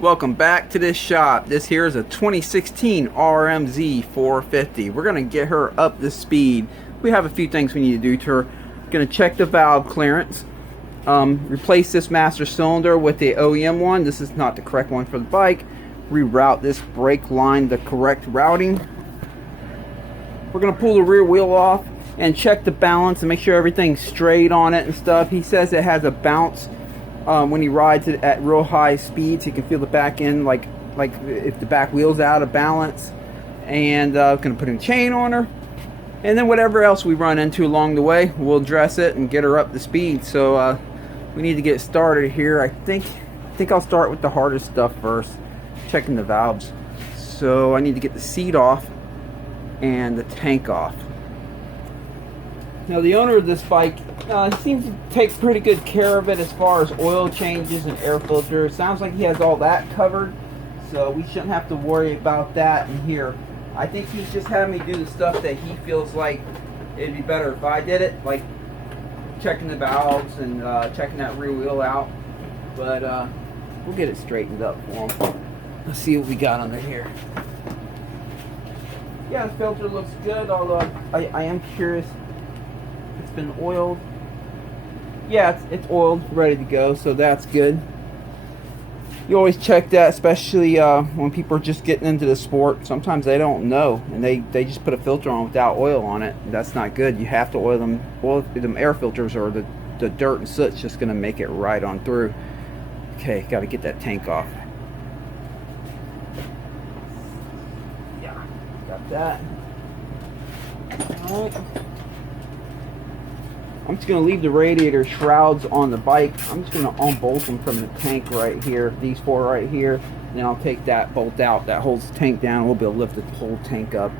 Welcome back to this shop. This here is a 2016 RMZ450. We're going to get her up to speed. We have a few things we need to do to her. Going to check the valve clearance. Replace this master cylinder with the OEM one. This is not the correct one for the bike. Reroute this brake line the correct routing. We're going to pull the rear wheel off and check the balance and make sure everything's straight on it and stuff. He says it has a bounce when he rides it at real high speeds. You can feel the back end like if the back wheel's out of balance. And gonna put a chain on her, and then whatever else we run into along the way, we'll address it and get her up to speed. So we need to get started here. I think I'll start with the hardest stuff first, checking the valves. So I need to get the seat off and the tank off. Now the owner of this bike seems to take pretty good care of it as far as oil changes and air filter. It sounds like he has all that covered, so we shouldn't have to worry about that in here. I think he's just having me do the stuff that he feels like it'd be better if I did it, like checking the valves and checking that rear wheel out. But we'll get it straightened up for him. Let's see what we got under here. Yeah, the filter looks good, although I am curious. It's been oiled. Yeah, it's oiled, ready to go, so that's good. You always check that, especially when people are just getting into the sport. Sometimes they don't know, and they just put a filter on without oil on it. That's not good. You have to oil them. Oil them air filters, or the dirt and soot's just going to make it right on through. Okay, got to get that tank off. Yeah, got that. All right. I'm just going to leave the radiator shrouds on the bike. I'm just going to unbolt them from the tank right here, these four right here. And then I'll take that bolt out that holds the tank down. We'll be able to lift the whole tank up.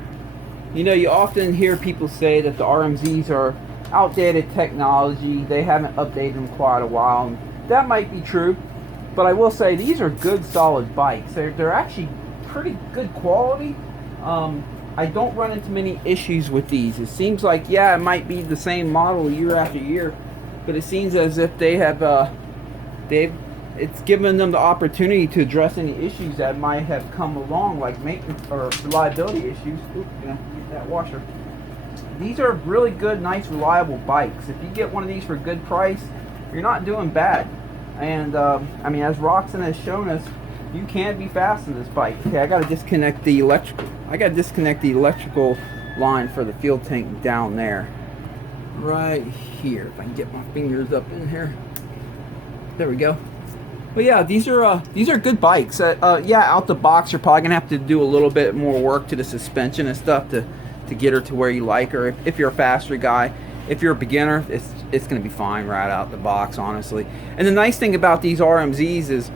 You know, you often hear people say that the RMZs are outdated technology. They haven't updated them quite a while. And that might be true, but I will say these are good, solid bikes. They're actually pretty good quality. I don't run into many issues with these. It seems like, yeah, it might be the same model year after year, but it seems as if they have it's given them the opportunity to address any issues that might have come along, like maintenance or reliability issues. Oop, get that washer. These are really good, nice, reliable bikes. If you get one of these for a good price, you're not doing bad. And I mean, as Roxanne has shown us, you can be fast in this bike. Okay, I gotta disconnect the electrical line for the fuel tank down there. Right here. If I can get my fingers up in here. There we go. But yeah, these are good bikes. Yeah, out the box you're probably gonna have to do a little bit more work to the suspension and stuff to get her to where you like her. If you're a faster guy. If you're a beginner, it's gonna be fine right out the box, honestly. And the nice thing about these RMZs is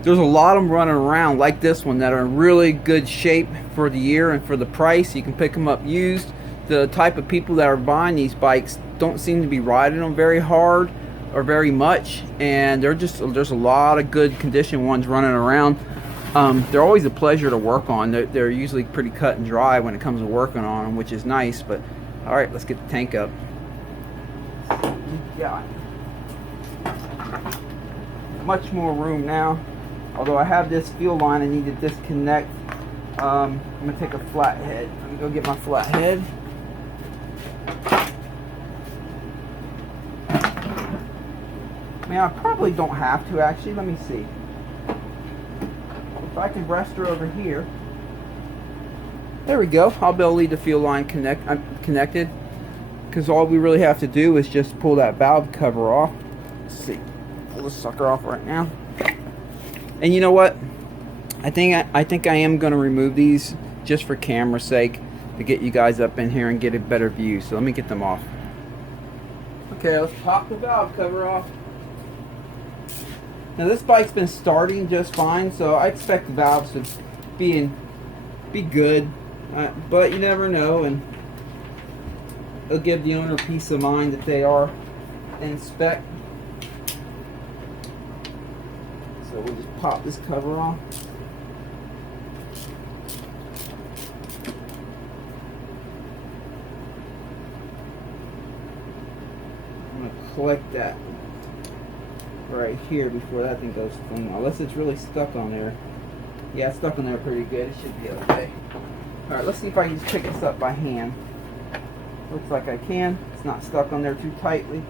there's a lot of them running around like this one that are in really good shape for the year and for the price. You can pick them up used. The type of people that are buying these bikes don't seem to be riding them very hard or very much, and there's a lot of good condition ones running around. They're always a pleasure to work on. They're usually pretty cut and dry when it comes to working on them, which is nice. But all right, let's get the tank up. Yeah, much more room now. Although I have this fuel line I need to disconnect. I'm going to take a flat head. Let me go get my flat head. I mean, I probably don't have to actually. Let me see. If I can rest her over here. There we go. I'll be able to leave the fuel line connected. Because all we really have to do is just pull that valve cover off. Let's see. Pull this sucker off right now. And you know what? I think I am going to remove these just for camera's sake to get you guys up in here and get a better view. So let me get them off. Okay, let's pop the valve cover off. Now this bike's been starting just fine, so I expect the valves to be good, but you never know, and it'll give the owner peace of mind that they are in spec. So we'll just pop this cover off. I'm going to collect that right here before that thing goes clean. Unless it's really stuck on there. Yeah, it's stuck on there pretty good. It should be okay. Alright, let's see if I can just pick this up by hand. Looks like I can. It's not stuck on there too tightly.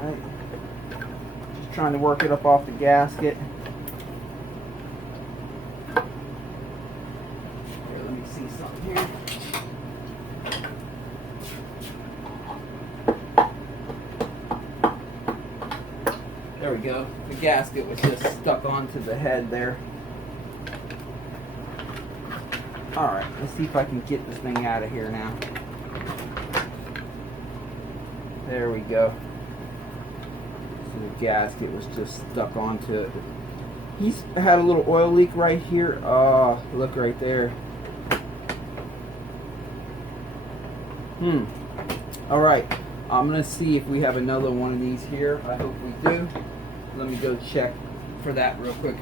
Alright. Just trying to work it up off the gasket. Here, let me see something here. There we go. The gasket was just stuck onto the head there. Alright, let's see if I can get this thing out of here now. There we go. So the gasket was just stuck onto it. He's had a little oil leak right here. Oh, look right there. Alright, I'm going to see if we have another one of these here. I hope we do. Let me go check for that real quick.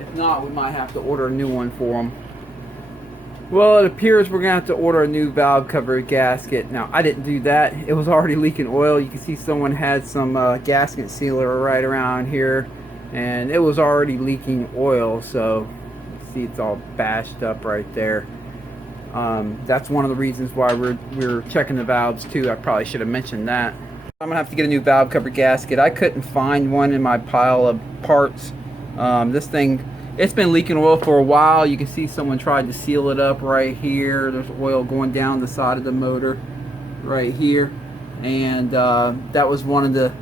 If not, we might have to order a new one for them. Well, it appears we're going to have to order a new valve cover gasket. Now, I didn't do that. It was already leaking oil. You can see someone had some gasket sealer right around here, and it was already leaking oil. So, you see it's all bashed up right there. That's one of the reasons why we're checking the valves too. I probably should have mentioned that. I'm gonna have to get a new valve cover gasket. I couldn't find one in my pile of parts. This thing, it's been leaking oil for a while. You can see someone tried to seal it up right here. There's oil going down the side of the motor right here, and that was one of the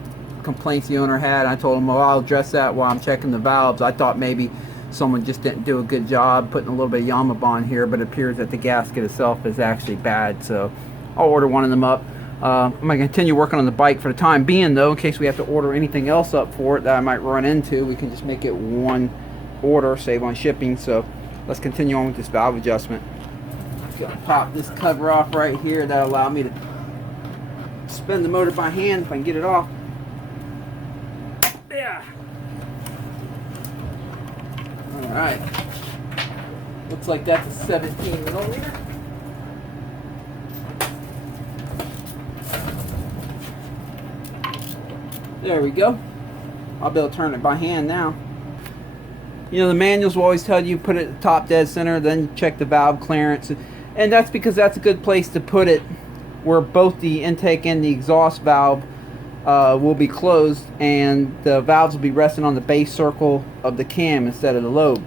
complaints the owner had. I told him, well, I'll address that while I'm checking the valves. I thought maybe someone just didn't do a good job putting a little bit of Yama Bond here, but it appears that the gasket itself is actually bad, so I'll order one of them up. I'm going to continue working on the bike for the time being, though, in case we have to order anything else up for it that I might run into. We can just make it one order, save on shipping. So let's continue on with this valve adjustment. Just going to pop this cover off right here. That'll allow me to spin the motor by hand if I can get it off. Yeah. Alright. Looks like that's a 17 millimeter. There we go. I'll be able to turn it by hand now. You know, the manuals will always tell you put it at the top dead center, then check the valve clearance. And that's because that's a good place to put it, where both the intake and the exhaust valve will be closed, and the valves will be resting on the base circle of the cam instead of the lobe.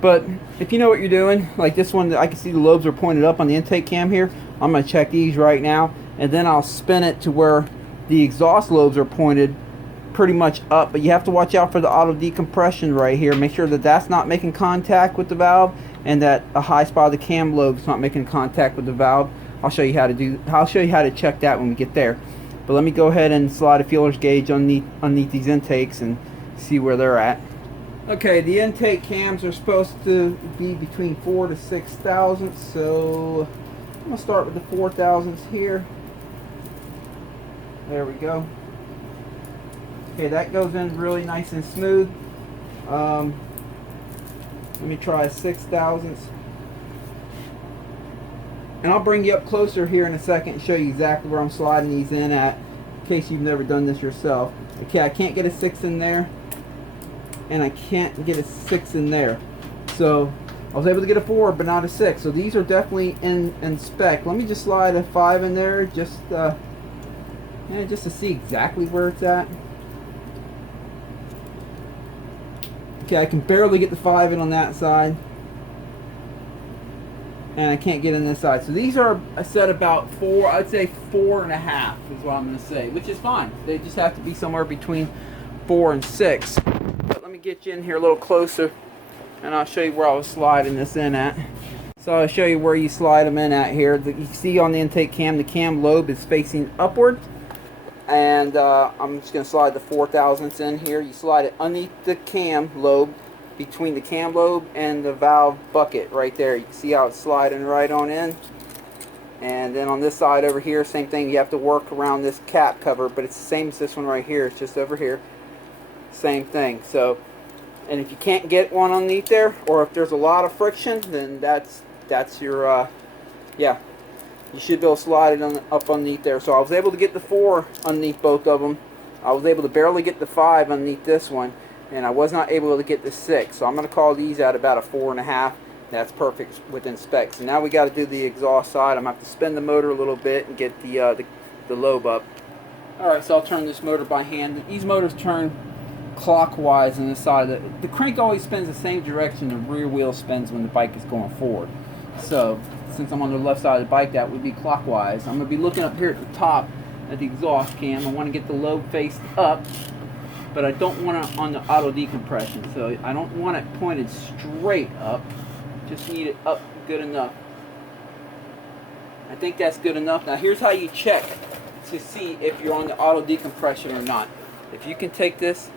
But if you know what you're doing, like this one, I can see the lobes are pointed up on the intake cam here. I'm going to check these right now, and then I'll spin it to where the exhaust lobes are pointed pretty much up. But you have to watch out for the auto decompression right here. Make sure that that's not making contact with the valve, and that a high spot of the cam lobe is not making contact with the valve. I'll show you how to check that when we get there. But let me go ahead and slide a feelers gauge underneath these intakes and see where they're at. Okay, the intake cams are supposed to be between 4 to 6 thousandths, so I'm going to start with the 4 thousandths here. There we go. Okay, that goes in really nice and smooth. Let me try a 6 thousandths. And I'll bring you up closer here in a second and show you exactly where I'm sliding these in at, in case you've never done this yourself. Okay, I can't get a 6 in there, and I can't get a 6 in there. So I was able to get a 4, but not a 6. So these are definitely in spec. Let me just slide a 5 in there, just to see exactly where it's at. Okay, I can barely get the 5 in on that side, and I can't get in this side. So these are, I said, about 4, I'd say 4.5 is what I'm going to say, which is fine. They just have to be somewhere between 4 and 6. But let me get you in here a little closer, and I'll show you where I was sliding this in at. So I'll show you where you slide them in at here. You see on the intake cam, the cam lobe is facing upward. And I'm just going to slide the 4 thousandths in here. You slide it underneath the cam lobe, between the cam lobe and the valve bucket right there. You can see how it's sliding right on in. And then on this side over here, same thing. You have to work around this cap cover, but it's the same as this one right here. It's just over here. Same thing. So, and if you can't get one underneath there, or if there's a lot of friction, then that's that's your, yeah, you should be able to slide it up underneath there. So I was able to get the 4 underneath both of them. I was able to barely get the 5 underneath this one, and I was not able to get the 6. So I'm going to call these at about a 4.5. That's perfect within specs. And now we got to do the exhaust side. I'm going to have to spin the motor a little bit and get the lobe up. Alright, so I'll turn this motor by hand. These motors turn clockwise on the side. The crank always spins the same direction the rear wheel spins when the bike is going forward. So since I'm on the left side of the bike, that would be clockwise. I'm going to be looking up here at the top at the exhaust cam. I want to get the lobe faced up, but I don't want it on the auto decompression. So I don't want it pointed straight up. Just need it up good enough. I think that's good enough. Now here's how you check to see if you're on the auto decompression or not. If you can take this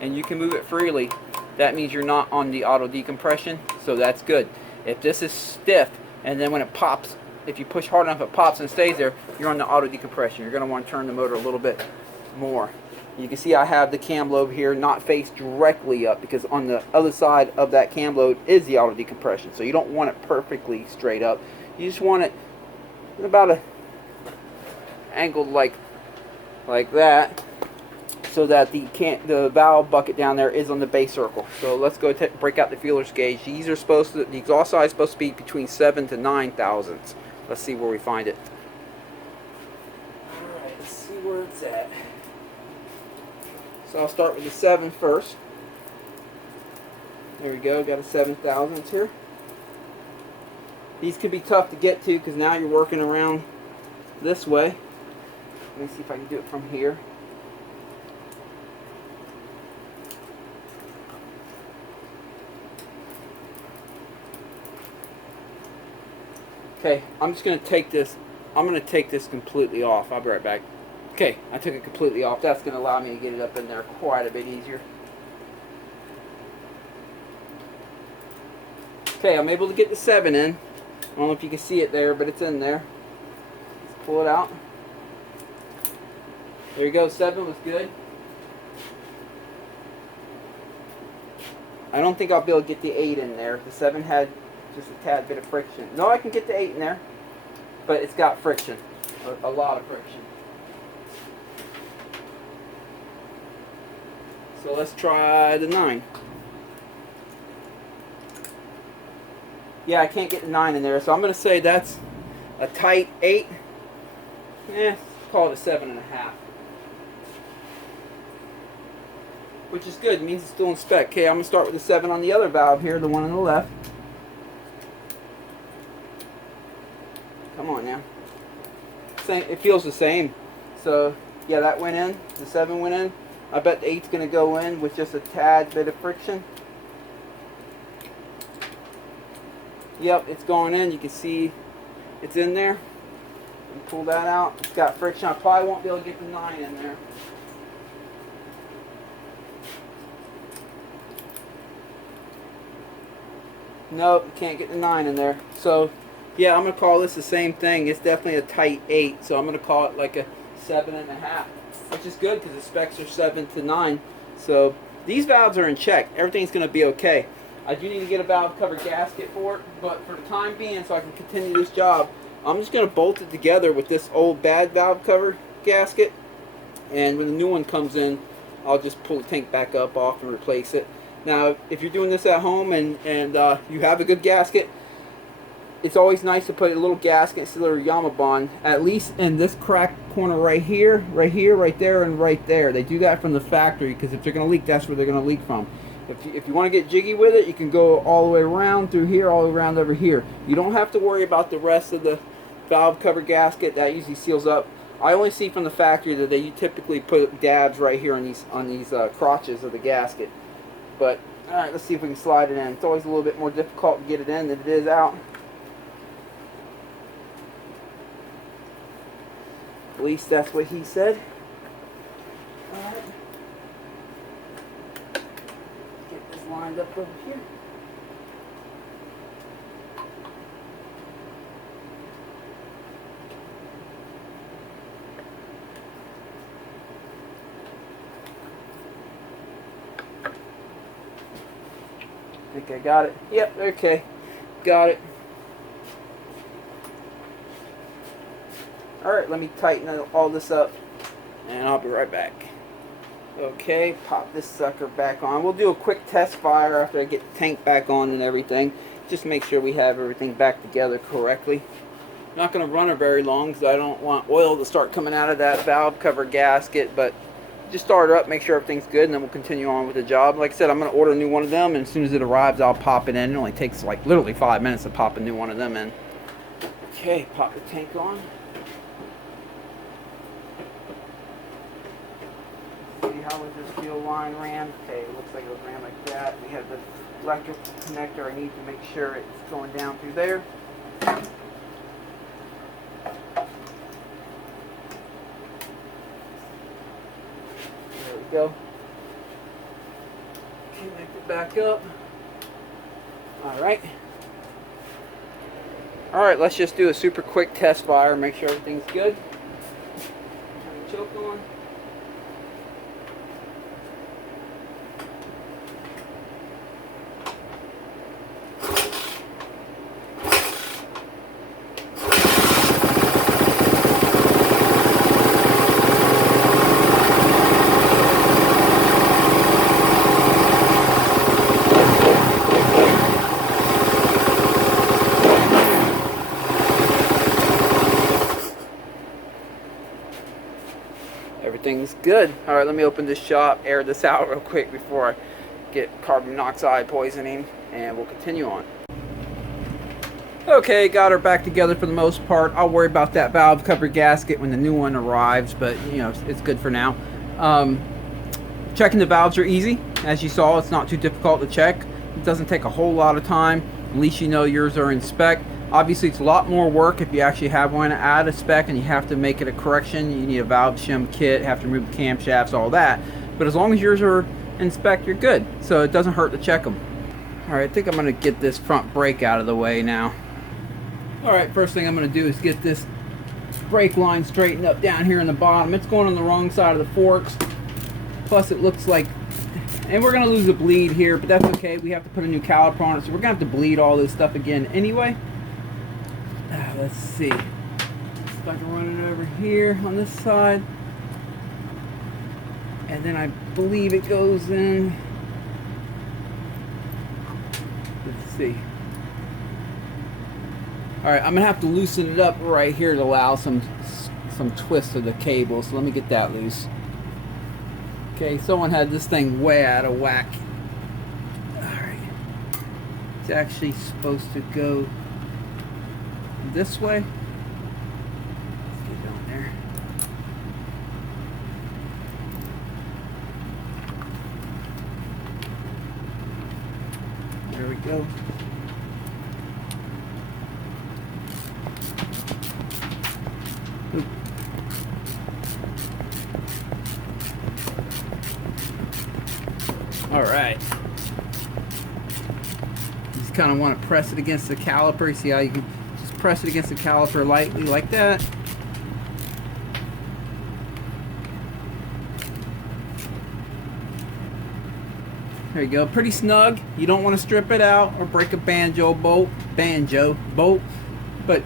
and you can move it freely, that means you're not on the auto decompression, so that's good. If this is stiff and then when it pops, if you push hard enough it pops and stays there, you're on the auto decompression. You're going to want to turn the motor a little bit more. You can see I have the cam lobe here not faced directly up, because on the other side of that cam lobe is the auto decompression. So you don't want it perfectly straight up. You just want it about a angled like that, so that the valve bucket down there is on the base circle. So let's go break out the feelers gauge. These are supposed to, the exhaust side is supposed to be between 7 to 9 thousandths. Let's see where we find it. Alright, let's see where it's at. So I'll start with the 7 first. There we go, got a 7 thousandths here. These can be tough to get to because now you're working around this way. Let me see if I can do it from here. Okay, I'm just going to take this. I'm going to take this completely off. I'll be right back. Okay, I took it completely off. That's going to allow me to get it up in there quite a bit easier. Okay, I'm able to get the 7 in. I don't know if you can see it there, but it's in there. Let's pull it out. There you go, 7 was good. I don't think I'll be able to get the 8 in there. The 7 had just a tad bit of friction. No, I can get the 8 in there, but it's got friction. A lot of friction. So let's try the 9. Yeah, I can't get the 9 in there, so I'm going to say that's a tight 8. Let's call it a 7.5. Which is good, it means it's still in spec. Okay, I'm going to start with the 7 on the other valve here, the one on the left. Come on now. It feels the same. So, yeah, that went in. The 7 went in. I bet the 8's going to go in with just a tad bit of friction. Yep, it's going in. You can see it's in there. And pull that out. It's got friction. I probably won't be able to get the 9 in there. Nope, you can't get the 9 in there. So, yeah, I'm going to call this the same thing. It's definitely a tight 8. So I'm going to call it like a 7.5. Which is good because the specs are 7 to 9. So these valves are in check. Everything's going to be okay. I do need to get a valve cover gasket for it, but for the time being, so I can continue this job, I'm just going to bolt it together with this old bad valve cover gasket. And when the new one comes in, I'll just pull the tank back up off and replace it. Now, if you're doing this at home and you have a good gasket, it's always nice to put a little gasket, a little Yama bond, at least in this crack corner right here, right there, and right there. They do that from the factory because if they're going to leak, that's where they're going to leak from. If you want to get jiggy with it, you can go all the way around through here, all the way around over here. You don't have to worry about the rest of the valve cover gasket. That usually seals up. I only see from the factory that they typically put dabs right here on these crotches of the gasket. But all right, let's see if we can slide it in. It's always a little bit more difficult to get it in than it is out. At least that's what he said. Alright. Get this lined up over here. I think I got it. Yep, okay. Got it. Alright, let me tighten all this up and I'll be right back. Okay, pop this sucker back on. We'll do a quick test fire after I get the tank back on and everything. Just make sure we have everything back together correctly. I'm not going to run her very long because I don't want oil to start coming out of that valve cover gasket, but just start her up, make sure everything's good, and then we'll continue on with the job. Like I said, I'm going to order a new one of them, and as soon as it arrives, I'll pop it in. It only takes like literally 5 minutes to pop a new one of them in. Okay, pop the tank on. See, how was this fuel line ran? Okay, it looks like it was ran like that. We have the electrical connector. I need to make sure it's going down through there. There we go. Connect it back up. Alright. Alright, let's just do a super quick test fire, make sure everything's good. Turn the choke on. Everything's good. Alright, let me open this shop, air this out real quick before I get carbon monoxide poisoning, and we'll continue on. Okay, got her back together for the most part. I'll worry about that valve cover gasket when the new one arrives, but you know, it's good for now. Checking the valves are easy. As you saw, it's not too difficult to check. It doesn't take a whole lot of time. At least you know yours are in spec. Obviously, it's a lot more work if you actually have one out of spec and you have to make it a correction. You need a valve shim kit, have to remove the camshafts, all that. But as long as yours are in spec, you're good. So it doesn't hurt to check them. Alright, I think I'm going to get this front brake out of the way now. Alright, first thing I'm going to do is get this brake line straightened up down here in the bottom. It's going on the wrong side of the forks. Plus it looks like, and we're going to lose a bleed here, but that's okay. We have to put a new caliper on it, so we're going to have to bleed all this stuff again anyway. Let's see if I can run it over here on this side, and then I believe it goes in. Let's see. Alright, I'm gonna have to loosen it up right here to allow some twist of the cable, so let me get that loose. Okay, someone had this thing way out of whack. Alright, it's actually supposed to go this way. Let's get down there. There we go. Oop. All right. You just kind of want to press it against the caliper. See how you can press it against the caliper lightly like that. There you go, pretty snug. You don't want to strip it out or break a banjo bolt, but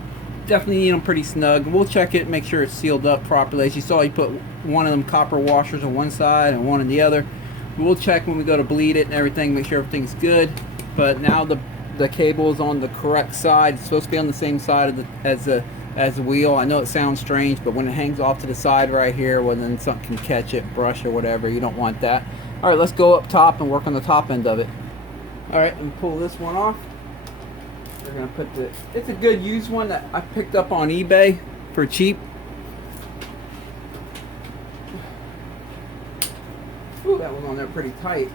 definitely need them pretty snug. We'll check it, make sure it's sealed up properly. As you saw, you put one of them copper washers on one side and one on the other. We'll check when we go to bleed it and everything, make sure everything's good. But now the cable is on the correct side. It's supposed to be on the same side of as the wheel. I know it sounds strange, but when it hangs off to the side right here, well, then something can catch it, brush or whatever. You don't want that. All right, let's go up top and work on the top end of it. All right, and pull this one off. We're gonna put it's a good used one that I picked up on eBay for cheap. Ooh, that was on there pretty tight.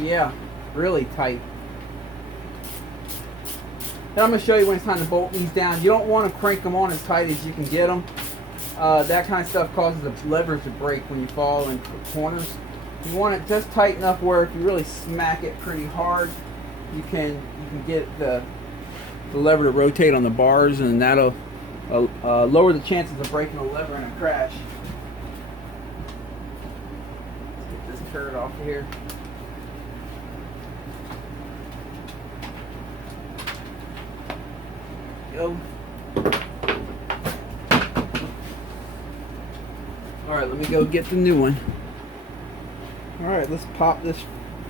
Yeah, really tight. And I'm going to show you when it's time to bolt these down. You don't want to crank them on as tight as you can get them. That kind of stuff causes the levers to break when you fall in corners. You want it just tight enough where if you really smack it pretty hard, you can get the lever to rotate on the bars, and that'll lower the chances of breaking a lever in a crash. Let's get this turret off of here. go. Alright, let me go get the new one. Alright, let's pop this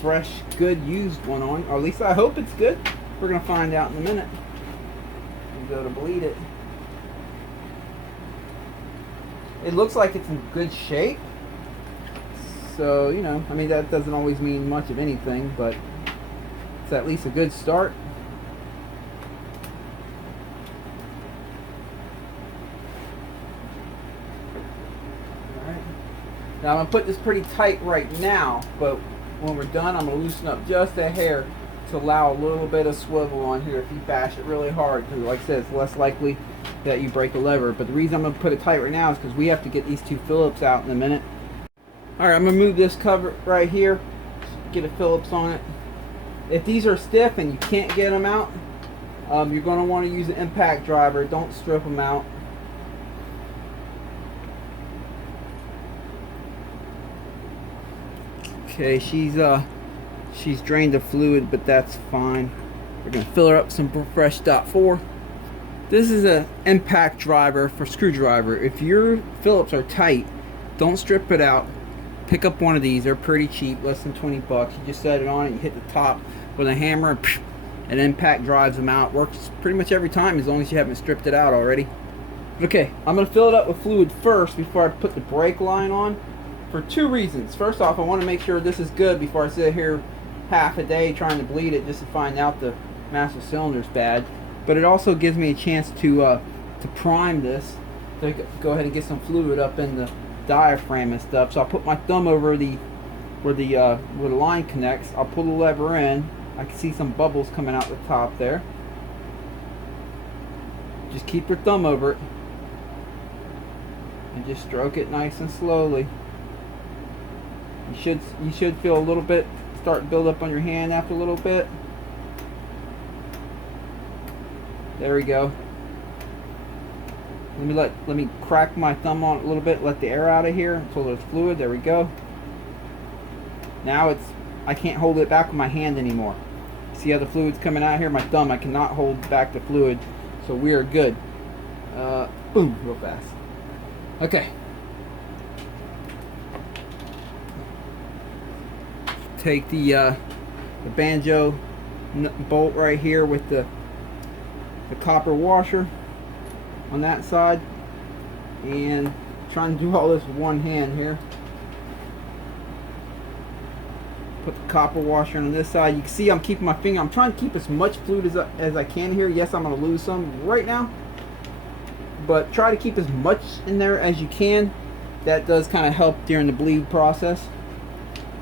fresh, good, used one on. Or at least I hope it's good. We're going to find out in a minute. We'll go to bleed it. It looks like it's in good shape. So, you know, I mean, that doesn't always mean much of anything, but it's at least a good start. Now I'm going to put this pretty tight right now, but when we're done I'm going to loosen up just a hair to allow a little bit of swivel on here if you bash it really hard, because like I said, it's less likely that you break a lever. But the reason I'm going to put it tight right now is because we have to get these two Phillips out in a minute. Alright, I'm going to move this cover right here, get a Phillips on it. If these are stiff and you can't get them out, you're going to want to use an impact driver. Don't strip them out. Okay, she's drained the fluid, but that's fine. We're gonna fill her up some fresh .4. This is an impact driver for screwdriver. If your Phillips are tight, don't strip it out. Pick up one of these. They're pretty cheap, less than 20 bucks. You just set it on and you hit the top with a hammer, and impact drives them out. Works pretty much every time as long as you haven't stripped it out already. Okay, I'm gonna fill it up with fluid first before I put the brake line on. For two reasons. First off, I want to make sure this is good before I sit here half a day trying to bleed it just to find out the master cylinder's bad. But it also gives me a chance to prime this, to go ahead and get some fluid up in the diaphragm and stuff. So I'll put my thumb over where the line connects. I'll pull the lever in. I can see some bubbles coming out the top there. Just keep your thumb over it and just stroke it nice and slowly. You should feel a little bit start to build up on your hand after a little bit. There we go. Let me crack my thumb on it a little bit, let the air out of here until there's fluid. There we go. Now I can't hold it back with my hand anymore. See how the fluid's coming out here? My thumb, I cannot hold back the fluid, so we are good. Boom, real fast. Okay. Take the banjo bolt right here with the copper washer on that side, and trying to do all this with one hand here. Put the copper washer on this side. You can see I'm keeping my finger. I'm trying to keep as much fluid as I can here. Yes, I'm going to lose some right now, but try to keep as much in there as you can. That does kind of help during the bleed process.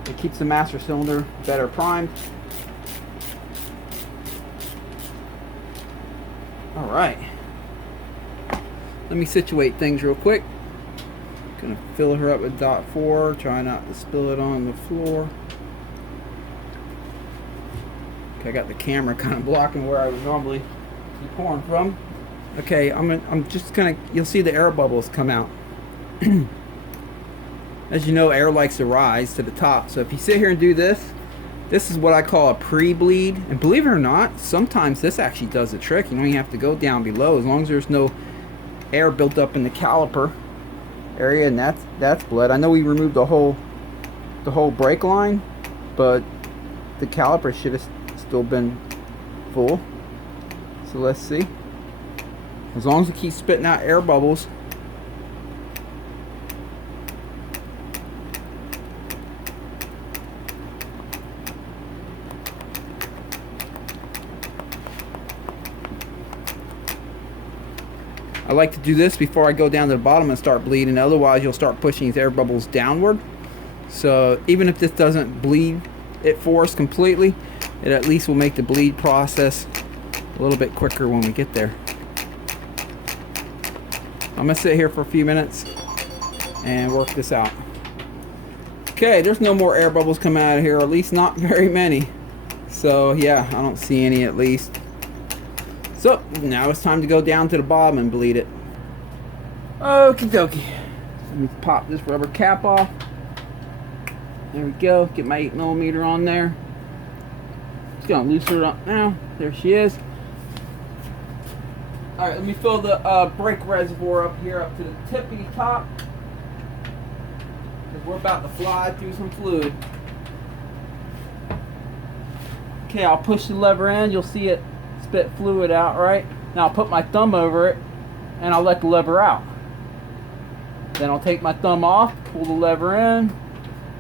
It keeps the master cylinder better primed. Alright. Let me situate things real quick. Gonna fill her up with .4. Try not to spill it on the floor. Okay, I got the camera kind of blocking where I would normally be pouring from. Okay, I'm just gonna, you'll see the air bubbles come out. As you know, air likes to rise to the top. So if you sit here and do this, this is what I call a pre-bleed. And believe it or not, sometimes this actually does the trick. You don't even have to go down below, as long as there's no air built up in the caliper area, and that's bled. I know we removed the whole brake line, but the caliper should have still been full. So let's see. As long as it keeps spitting out air bubbles. I like to do this before I go down to the bottom and start bleeding, otherwise you'll start pushing these air bubbles downward. So even if this doesn't bleed it for us completely, it at least will make the bleed process a little bit quicker when we get there. I'm gonna sit here for a few minutes and work this out. Okay, there's no more air bubbles coming out of here, or at least not very many. So yeah, I don't see any at least. So now it's time to go down to the bottom and bleed it. Okie dokie. Let me pop this rubber cap off. There we go. Get my 8mm on there. Just gonna loosen her up now. There she is. Alright, let me fill the brake reservoir up here up to the tippity top. Because we're about to fly through some fluid. Okay, I'll push the lever in. You'll see it spit fluid out, right? Now I'll put my thumb over it and I'll let the lever out. Then I'll take my thumb off, pull the lever in,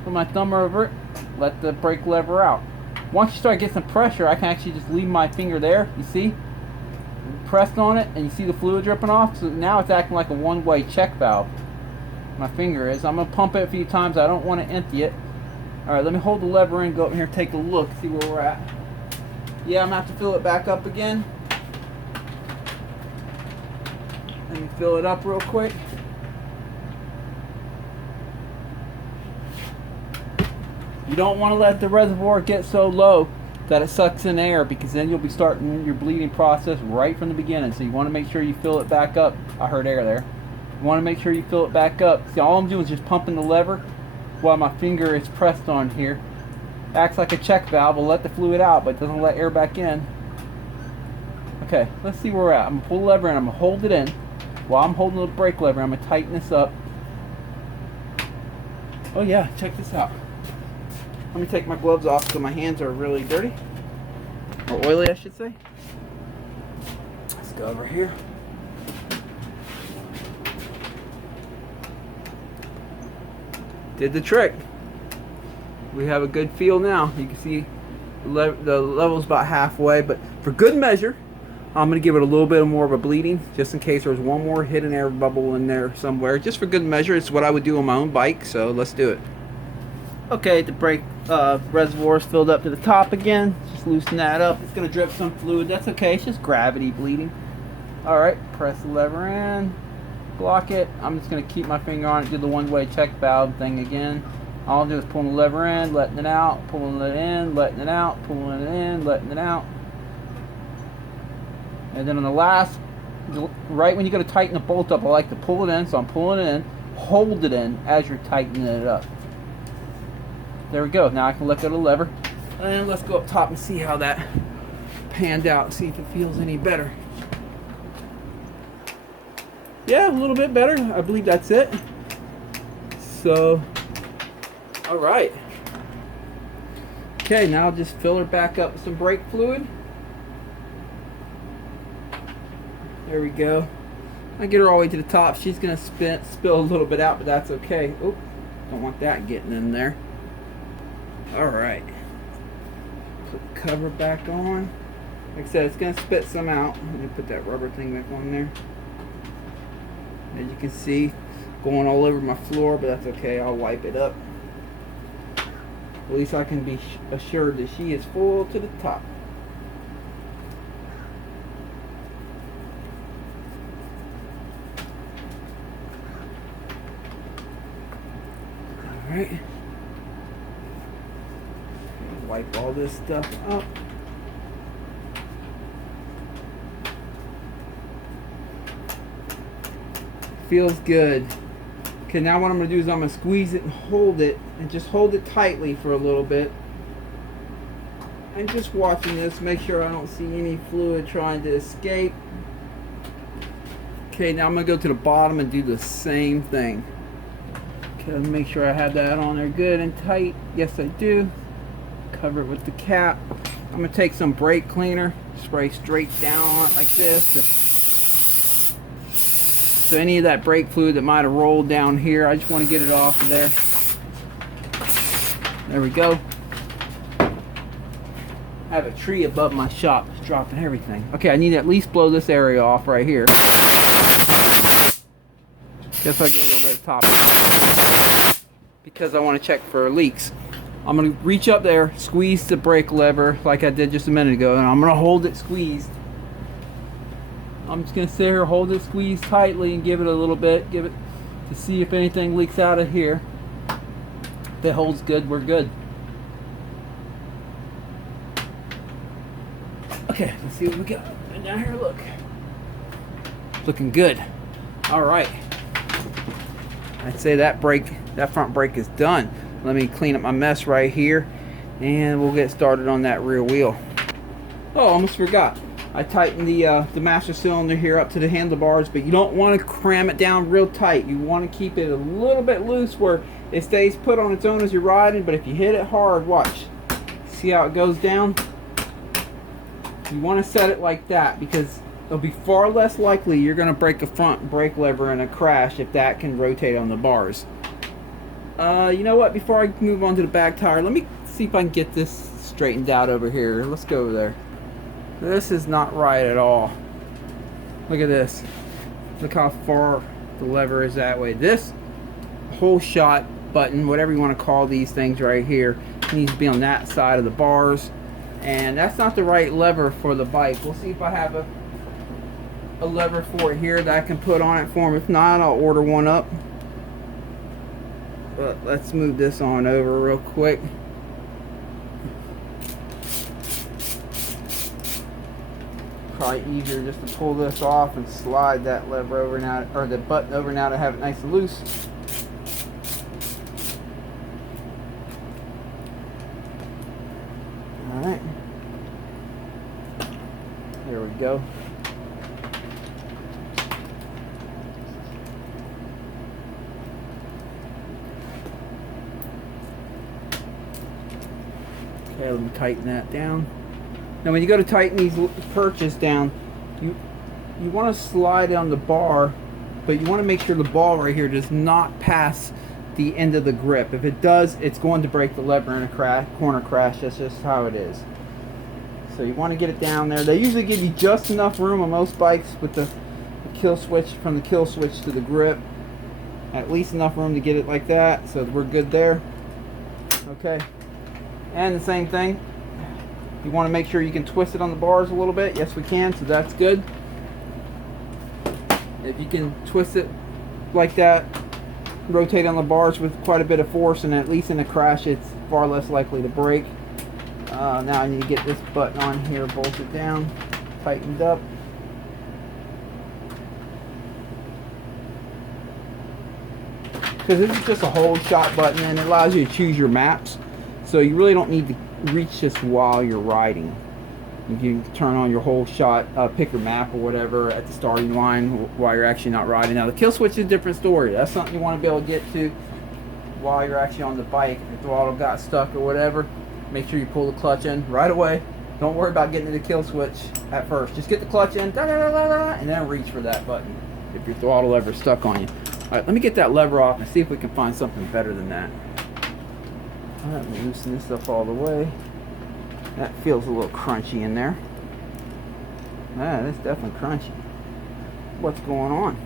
put my thumb over it, let the brake lever out. Once you start getting some pressure, I can actually just leave my finger there, you see? Pressed on it, and you see the fluid dripping off. So now it's acting like a one-way check valve. My finger is. I'm going to pump it a few times. I don't want to empty it. Alright, let me hold the lever in, go up here and take a look, see where we're at. Yeah, I'm going to have to fill it back up again. Let me fill it up real quick. You don't want to let the reservoir get so low that it sucks in air, because then you'll be starting your bleeding process right from the beginning. So you want to make sure you fill it back up. I heard air there. You want to make sure you fill it back up. See, all I'm doing is just pumping the lever while my finger is pressed on here. Acts like a check valve. Will let the fluid out, but doesn't let air back in. Okay, let's see where we're at. I'm going to pull the lever in. I'm going to hold it in. While I'm holding the brake lever, I'm going to tighten this up. Oh yeah, check this out. Let me take my gloves off because my hands are really dirty. Or oily, I should say. Let's go over here. Did the trick. We have a good feel now. You can see the level's about halfway, but for good measure, I'm going to give it a little bit more of a bleeding, just in case there's one more hidden air bubble in there somewhere. Just for good measure. It's what I would do on my own bike, so let's do it. Okay, the brake reservoir is filled up to the top again. Just loosen that up. It's going to drip some fluid. That's okay. It's just gravity bleeding. Alright, press the lever in. Block it. I'm just going to keep my finger on it. Do the one-way check valve thing again. All I'm doing is pulling the lever in, letting it out, pulling it in, letting it out, pulling it in, letting it out. And then on the last, right when you go to tighten the bolt up, I like to pull it in. So I'm pulling it in, hold it in as you're tightening it up. There we go. Now I can let go of the lever. And let's go up top and see how that panned out. See if it feels any better. Yeah, a little bit better. I believe that's it. So, alright. Okay, now I'll just fill her back up with some brake fluid. There we go. I get her all the way to the top. She's going to spill a little bit out, but that's okay. Oop, don't want that getting in there. Alright. Put the cover back on. Like I said, it's going to spit some out. Let me put that rubber thing back on there. As you can see, going all over my floor, but that's okay. I'll wipe it up. At least I can be assured that she is full to the top. Alright. Wipe all this stuff up. Feels good. Okay, now what I'm going to do is I'm going to squeeze it and hold it, and just hold it tightly for a little bit. I'm just watching this, make sure I don't see any fluid trying to escape. Okay, now I'm going to go to the bottom and do the same thing. Okay, make sure I have that on there good and tight. Yes, I do. Cover it with the cap. I'm going to take some brake cleaner, spray straight down on it like this. So any of that brake fluid that might have rolled down here, I just want to get it off of there. There we go. I have a tree above my shop. It's dropping everything. Okay, I need to at least blow this area off right here. Guess I'll get a little bit of top because I want to check for leaks. I'm going to reach up there, squeeze the brake lever like I did just a minute ago, and I'm going to hold it squeezed. I'm just going to sit here, hold it squeezed tightly and give it a little bit, give it to see if anything leaks out of here. If it holds good, we're good. Okay, let's see what we got. And down here, look. Looking good. Alright. I'd say that front brake is done. Let me clean up my mess right here, and we'll get started on that rear wheel. Oh, almost forgot. I tighten the master cylinder here up to the handlebars, but you don't want to cram it down real tight. You want to keep it a little bit loose where it stays put on its own as you're riding, but if you hit it hard, watch. See how it goes down? You want to set it like that because it'll be far less likely you're going to break a front brake lever in a crash if that can rotate on the bars. You know what? Before I move on to the back tire, let me see if I can get this straightened out over here. Let's go over there. This is not right at all. Look at this. Look how far the lever is that way. This whole shot button, whatever you want to call these things right here, needs to be on that side of the bars. And that's not the right lever for the bike. We'll see if I have a lever for it here that I can put on it for them. If not, I'll order one up. But let's move this on over real quick. Probably easier just to pull this off and slide that lever over now, or the button over now to have it nice and loose. Alright. There we go. Okay, let me tighten that down. Now when you go to tighten these perches down, you want to slide on the bar, but you want to make sure the ball right here does not pass the end of the grip. If it does, it's going to break the lever in a corner crash. That's just how it is. So you want to get it down there. They usually give you just enough room on most bikes with the kill switch, from the kill switch to the grip. At least enough room to get it like that, so we're good there. Okay. And the same thing. You want to make sure you can twist it on the bars a little bit. Yes, we can, so that's good. If you can twist it like that, rotate on the bars with quite a bit of force, and at least in a crash, it's far less likely to break. Now I need to get this button on here, bolted down, tightened up. Because this is just a hold shot button, and it allows you to choose your maps. So you really don't need to reach this while you're riding. You can turn on your whole shot, pick your map or whatever at the starting line while you're actually not riding. Now the kill switch is a different story. That's something you want to be able to get to while you're actually on the bike. If the throttle got stuck or whatever, make sure you pull the clutch in right away. Don't worry about getting to the kill switch at first. Just get the clutch in, and then reach for that button if your throttle lever is stuck on you. Alright, let me get that lever off and see if we can find something better than that. Alright, let me loosen this up all the way. That feels a little crunchy in there. Ah, that's definitely crunchy. What's going on?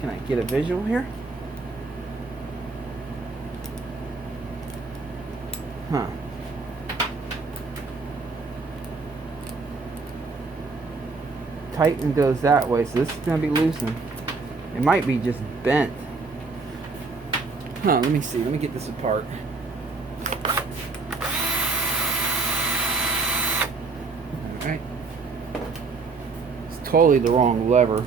Can I get a visual here? Huh. Tighten goes that way, so this is going to be loosened. It might be just bent. Huh, let me see. Let me get this apart. Alright. It's totally the wrong lever.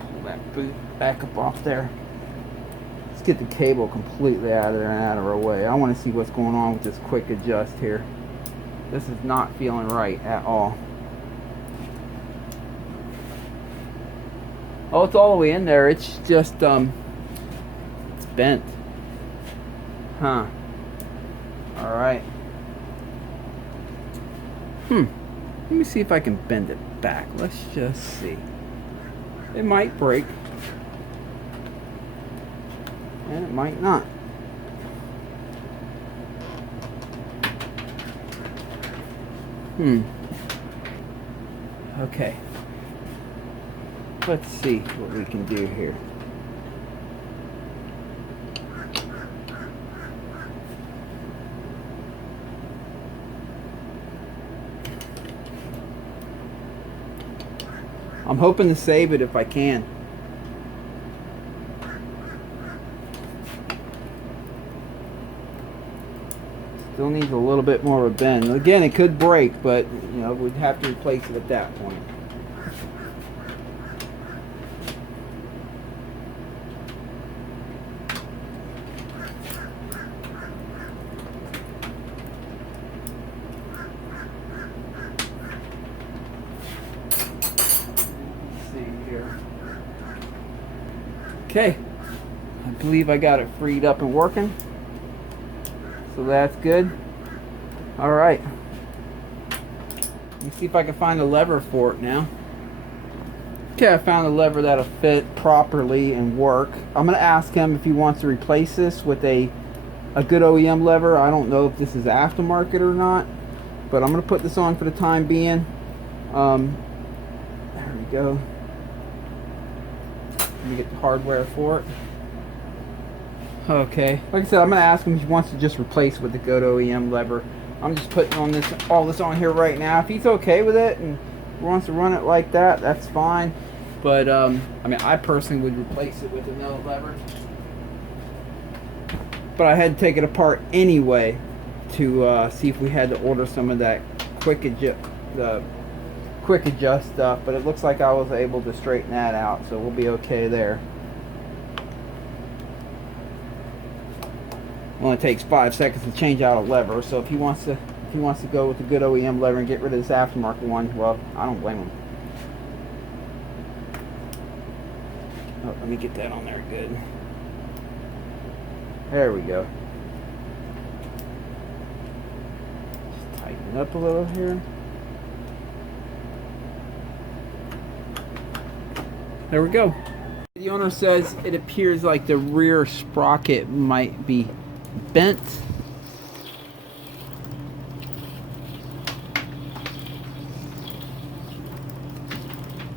Pull that boot back up off there. Let's get the cable completely out of there and out of our way. I want to see what's going on with this quick adjust here. This is not feeling right at all. Oh, it's all the way in there. It's just, it's bent. Huh. Alright. Let me see if I can bend it back. Let's just see. It might break. And it might not. Okay. Let's see what we can do here. I'm hoping to save it if I can. Still needs a little bit more of a bend. Again, it could break, but you know, we'd have to replace it at that point. here. Okay, I believe I got it freed up and working, so that's good. All right, let me see if I can find a lever for it now. Okay, I found a lever that'll fit properly and work. I'm gonna ask him if he wants to replace this with a good OEM lever. I don't know if this is aftermarket or not, but I'm gonna put this on for the time being. There we go. Let me get the hardware for it. Okay, like I said, I'm gonna ask him if he wants to just replace it with the good OEM lever. I'm just putting on all this on here right now. If he's okay with it and wants to run it like that, that's fine. But I mean, I personally would replace it with another lever. But I had to take it apart anyway to see if we had to order some of that quick adjust stuff. But it looks like I was able to straighten that out, so we'll be okay there. Only takes 5 seconds to change out a lever, so if he wants to go with the good OEM lever and get rid of this aftermarket one, well, I don't blame him. Oh, let me get that on there good. There we go. Just tighten it up a little here. There we go. The owner says it appears like the rear sprocket might be bent.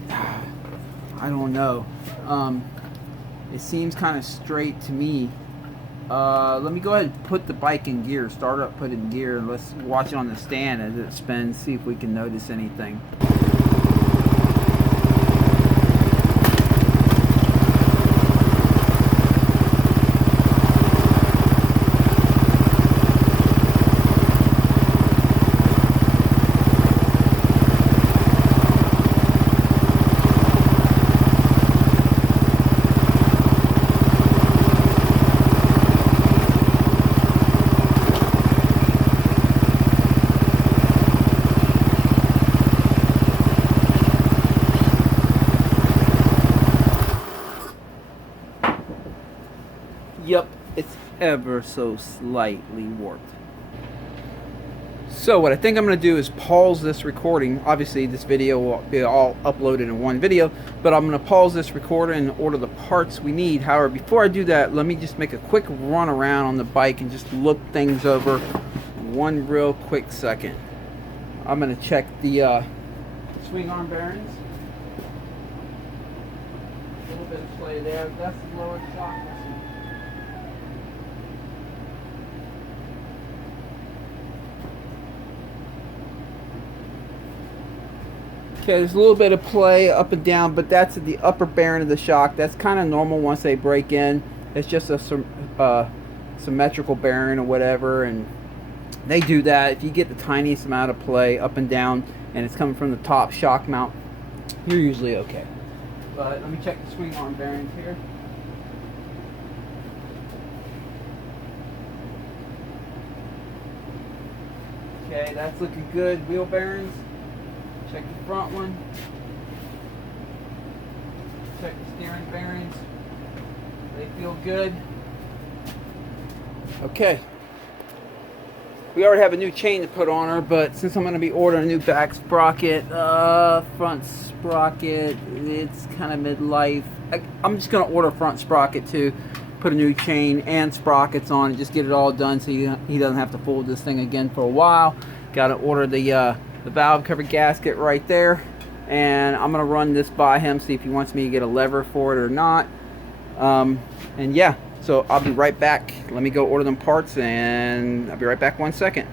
I don't know. It seems kind of straight to me. Let me go ahead and put the bike in gear. Start up, put it in gear, and let's watch it on the stand as it spins, see if we can notice anything. Yep, it's ever so slightly warped. So what I think I'm going to do is pause this recording. Obviously this video will be all uploaded in one video, but I'm going to pause this recording and order the parts we need. However, before I do that, let me just make a quick run around on the bike and just look things over one real quick second. I'm going to check the swing arm bearings. A little bit of play there. That's the lower shock. Okay, there's a little bit of play up and down, but that's at the upper bearing of the shock. That's kind of normal once they break in. It's just a symmetrical bearing or whatever, and they do that. If you get the tiniest amount of play up and down and it's coming from the top shock mount, you're usually okay. But let me check the swing arm bearings here. Okay, that's looking good. Wheel bearings. Check the front one. Check the steering bearings. They feel good. Okay. We already have a new chain to put on her, but since I'm going to be ordering a new back sprocket, front sprocket, it's kind of midlife. I'm just going to order a front sprocket too. Put a new chain and sprockets on and just get it all done so he doesn't have to fold this thing again for a while. Got to order the valve cover gasket right there, and I'm gonna run this by him, see if he wants me to get a lever for it or not. And yeah, so I'll be right back. Let me go order them parts, and I'll be right back 1 second.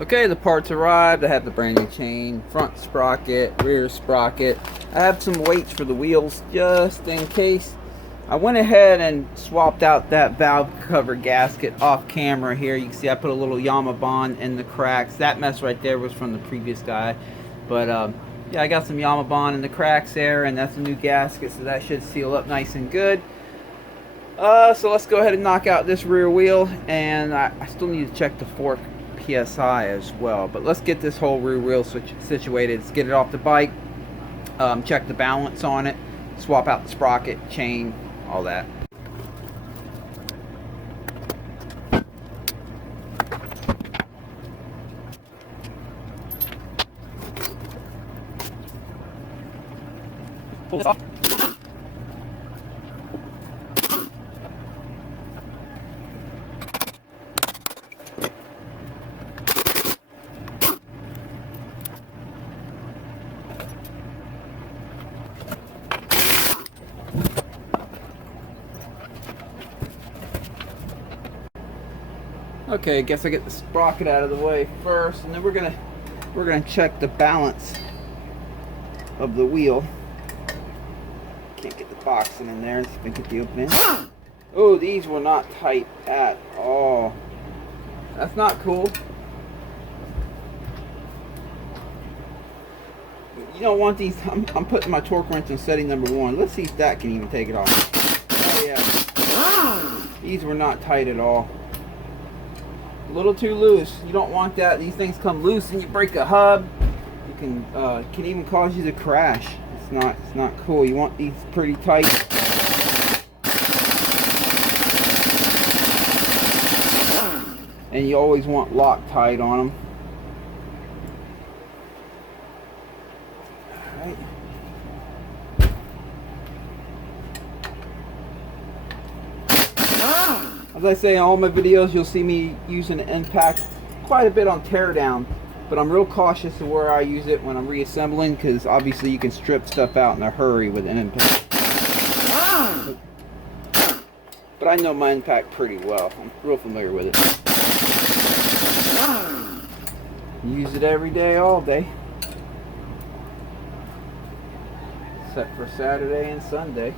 Okay, the parts arrived. I have the brand new chain, front sprocket, rear sprocket. I have some weights for the wheels just in case. I went ahead and swapped out that valve cover gasket off camera here. You can see I put a little Yama bond in the cracks. That mess right there was from the previous guy. But yeah, I got some Yama bond in the cracks there, and that's a new gasket, so that should seal up nice and good. So let's go ahead and knock out this rear wheel, and I still need to check the fork PSI as well. But let's get this whole rear wheel situated. Let's get it off the bike. check the balance on it, swap out the sprocket, chain, all that. Pull this off. Okay, I guess I get the sprocket out of the way first, and then we're gonna check the balance of the wheel. Can't get the boxing in there. Let's see if I can get the opening. Oh, these were not tight at all. That's not cool. You don't want these. I'm putting my torque wrench in setting number 1. Let's see if that can even take it off. Oh yeah. These were not tight at all. A little too loose. You don't want that. These things come loose and you break a hub. You can even cause you to crash. It's not cool. You want these pretty tight. And you always want Loctite on them. Alright. As I say in all my videos, you'll see me using the impact quite a bit on teardown, but I'm real cautious of where I use it when I'm reassembling, because obviously you can strip stuff out in a hurry with an impact. But I know my impact pretty well. I'm real familiar with it. Use it every day, all day. Except for Saturday and Sunday.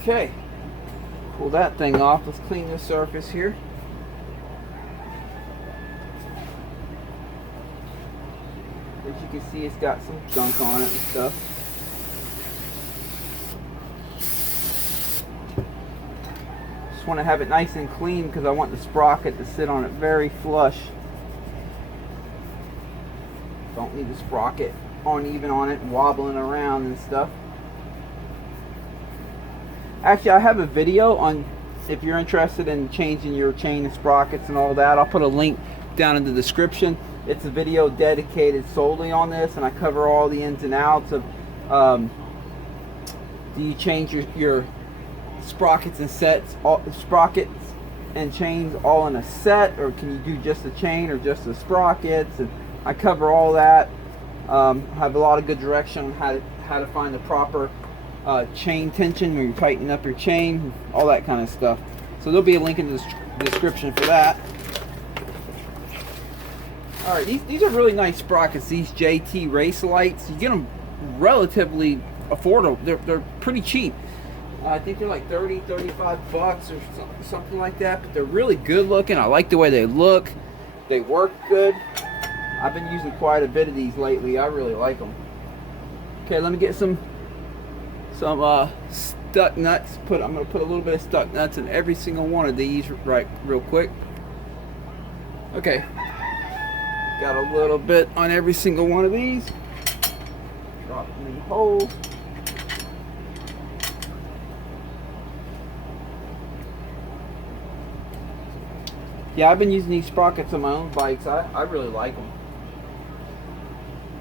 Okay, pull that thing off. Let's clean the surface here. As you can see, it's got some junk on it and stuff. Just want to have it nice and clean because I want the sprocket to sit on it very flush. Don't need the sprocket uneven on it and wobbling around and stuff. Actually, I have a video on, if you're interested in changing your chain and sprockets and all that, I'll put a link down in the description. It's a video dedicated solely on this, and I cover all the ins and outs of do you change your sprockets and sprockets and chains all in a set, or can you do just a chain or just the sprockets? And I cover all that. Have a lot of good direction on how to find the proper chain tension when you're tightening up your chain, all that kind of stuff. So there'll be a link in the description for that. Alright, these are really nice sprockets, these JT race lights. You get them relatively affordable. They're pretty cheap. I think they're like 30, 35 bucks or something like that, but they're really good looking. I like the way they look. They work good. I've been using quite a bit of these lately. I really like them. Okay, let me get some stuck nuts. I'm going to put a little bit of stuck nuts in every single one of these real quick. Okay, got a little bit on every single one of these. Drop them in holes. Yeah, I've been using these sprockets on my own bikes. I really like them.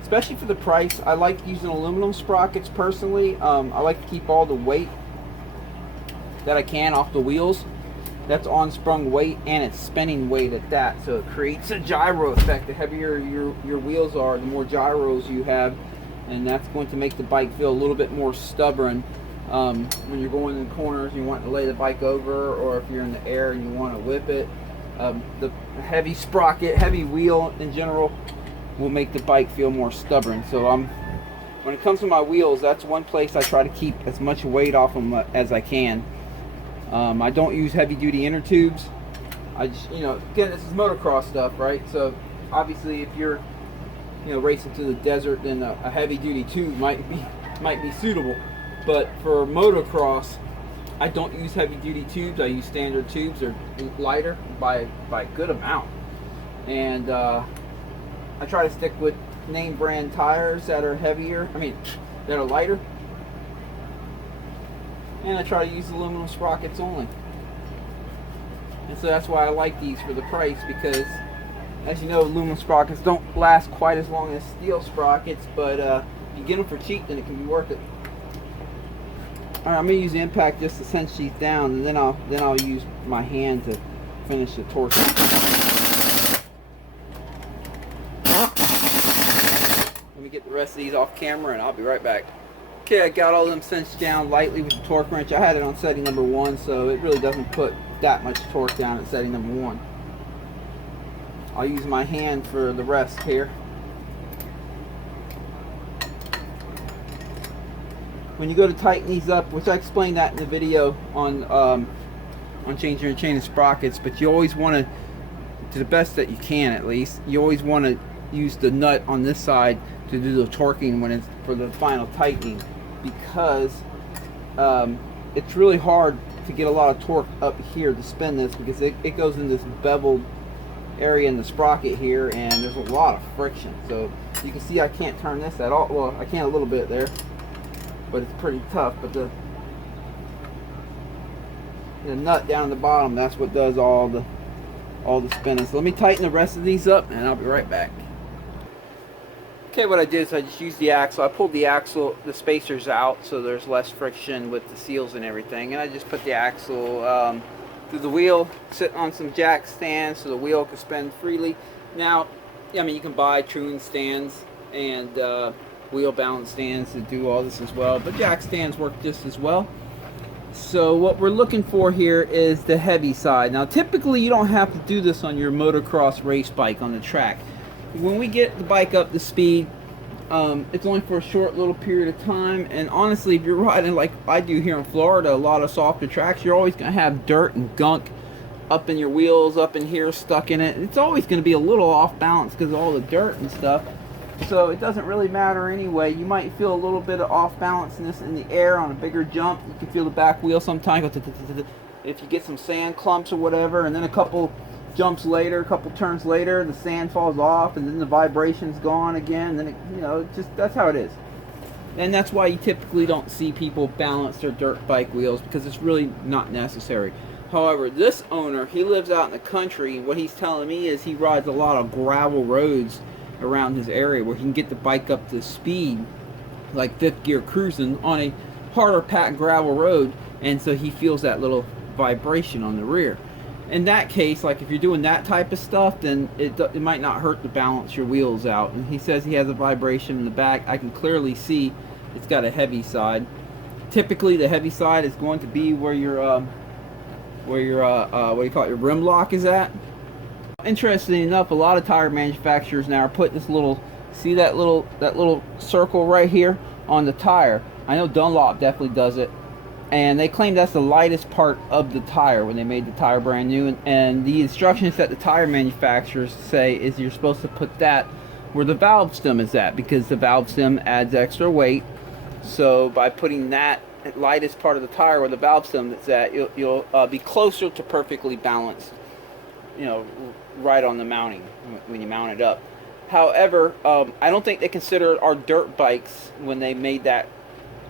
Especially for the price. I like using aluminum sprockets personally. I like to keep all the weight that I can off the wheels. That's on-sprung weight, and it's spinning weight at that, so it creates a gyro effect. The heavier your wheels are, the more gyros you have, and that's going to make the bike feel a little bit more stubborn when you're going in corners. You want to lay the bike over, or if you're in the air and you want to whip it. The heavy sprocket, heavy wheel in general, will make the bike feel more stubborn. So when it comes to my wheels, that's one place I try to keep as much weight off them as I can. I don't use heavy duty inner tubes. I just, again, this is motocross stuff, right? So obviously if you're racing through the desert, then a heavy duty tube might be suitable. But for motocross, I don't use heavy duty tubes. I use standard tubes. They're lighter by a good amount. And I try to stick with name brand tires that are heavier, that are lighter. And I try to use aluminum sprockets only. And so that's why I like these for the price, because as you know, aluminum sprockets don't last quite as long as steel sprockets, but if you get them for cheap, then it can be worth it. Alright, I'm going to use the impact just to cinch these down, and then I'll use my hand to finish the torque. Let me get the rest of these off camera and I'll be right back. Okay, I got all of them cinched down lightly with the torque wrench. I had it on setting number 1, so it really doesn't put that much torque down at setting number 1. I'll use my hand for the rest here. When you go to tighten these up, which I explained that in the video on changing and chaining sprockets, but you always want to the best that you can at least, you always want to use the nut on this side to do the torquing when it's for the final tightening, because it's really hard to get a lot of torque up here to spin this, because it goes in this beveled area in the sprocket here, and there's a lot of friction. So you can see I can't turn this at all. Well, I can a little bit there, but it's pretty tough. But the nut down the bottom, that's what does all the spinning. So let me tighten the rest of these up and I'll be right back. Okay, what I did is I just used the axle. I pulled the spacers out so there's less friction with the seals and everything, and I just put the axle through the wheel, sit on some jack stands so the wheel can spin freely. Now, you can buy truing stands and wheel balance stands to do all this as well, but jack stands work just as well. So what we're looking for here is the heavy side. Now typically you don't have to do this on your motocross race bike on the track. When we get the bike up to speed, it's only for a short little period of time, and honestly, if you're riding like I do here in Florida, a lot of softer tracks, you're always going to have dirt and gunk up in your wheels, up in here, stuck in it. It's always going to be a little off balance because of all the dirt and stuff. So it doesn't really matter anyway. You might feel a little bit of off balanceness in the air on a bigger jump. You can feel the back wheel sometimes if you get some sand clumps or whatever, and then a couple jumps later, a couple turns later, the sand falls off, and then the vibration's gone again. Then that's how it is. And that's why you typically don't see people balance their dirt bike wheels, because it's really not necessary. However, this owner, he lives out in the country. What he's telling me is he rides a lot of gravel roads around his area where he can get the bike up to speed, like fifth gear cruising on a harder packed gravel road, and so he feels that little vibration on the rear. In that case, like if you're doing that type of stuff, then it might not hurt to balance your wheels out. And he says he has a vibration in the back. I can clearly see it's got a heavy side. Typically the heavy side is going to be where your what do you call it, your rim lock is at. Interestingly enough, a lot of tire manufacturers now are putting this little, see that little circle right here on the tire. I know Dunlop definitely does it, and they claim that's the lightest part of the tire when they made the tire brand new, and the instructions that the tire manufacturers say is you're supposed to put that where the valve stem is at, because the valve stem adds extra weight. So by putting that lightest part of the tire where the valve stem is at, you'll be closer to perfectly balanced, right on the mounting when you mount it up. However, I don't think they considered our dirt bikes when they made that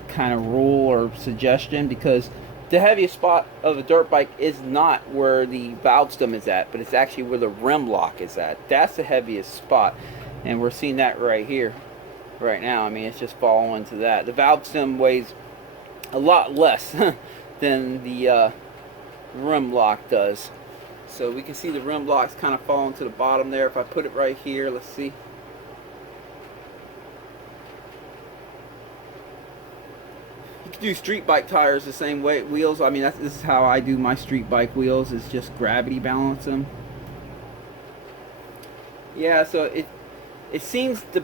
kind of rule or suggestion, because the heaviest spot of a dirt bike is not where the valve stem is at, but it's actually where the rim lock is at. That's the heaviest spot, and we're seeing that right here right now. It's just following to that. The valve stem weighs a lot less than the rim lock does. So we can see the rim lock's kind of falling to the bottom there. If I put it right here, let's see. You can do street bike tires the same way. Wheels, this is how I do my street bike wheels, is just gravity balance them. Yeah, so it seems to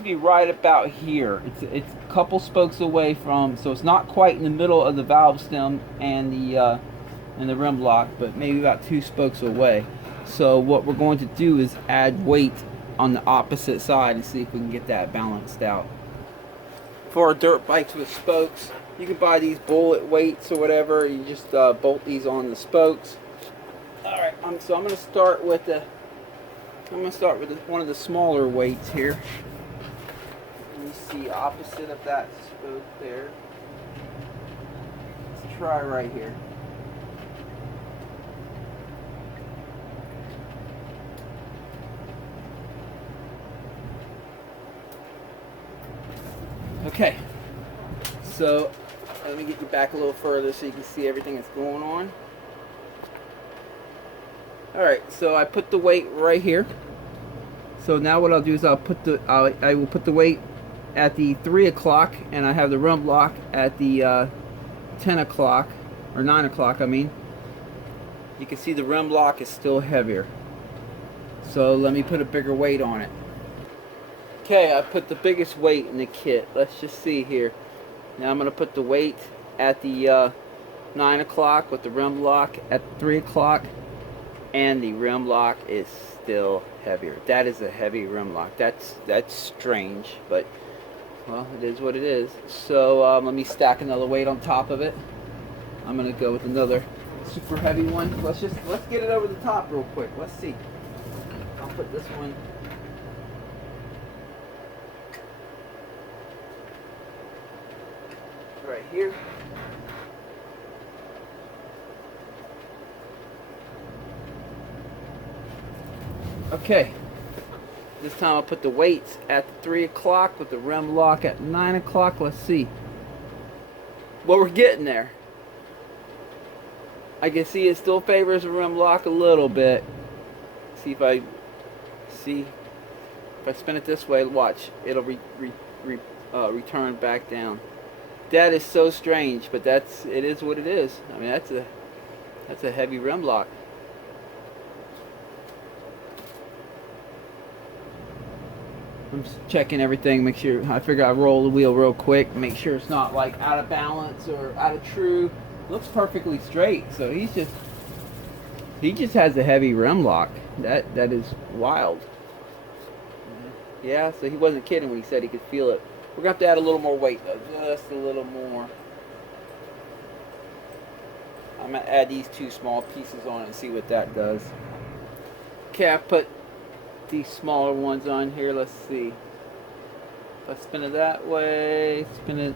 be right about here. It's a couple spokes away from, so it's not quite in the middle of the valve stem and the rim lock, but maybe about 2 spokes away. So what we're going to do is add weight on the opposite side and see if we can get that balanced out. For our dirt bikes with spokes, You can buy these bullet weights or whatever. You just bolt these on the spokes. All right, so I'm going to start with one of the smaller weights here. You see opposite of that spoke there. Let's try right here. Okay, so let me get you back a little further so you can see everything that's going on. Alright, so I put the weight right here. So now what I'll do is I will put the weight at the 3 o'clock, and I have the rim block at the 10 o'clock, or 9 o'clock I mean. You can see the rim block is still heavier. So let me put a bigger weight on it. Okay, I put the biggest weight in the kit. Let's just see here. Now I'm going to put the weight at the 9 o'clock with the rim lock at 3 o'clock, and the rim lock is still heavier. That is a heavy rim lock. That's strange, but well, it is what it is. So let me stack another weight on top of it. I'm going to go with another super heavy one. Let's get it over the top real quick. Let's see. I'll put this one right here. Okay, this time I'll put the weights at 3 o'clock with the rim lock at 9 o'clock. Let's see. Well, we're getting there. I can see it still favors the rim lock a little bit. See if I spin it this way, watch, it'll return back down. That is so strange, but it is what it is. I mean, that's a heavy rim lock. I'm just checking everything, make sure. I figure I roll the wheel real quick, make sure it's not like out of balance or out of true. Looks perfectly straight, so he just has a heavy rim lock. That is wild. Yeah, so he wasn't kidding when he said he could feel it. We're gonna have to add a little more weight though, just a little more. I'm gonna add these 2 small pieces on it and see what that does. Okay, I put these smaller ones on here. Let's see. If I spin it that way, spin it.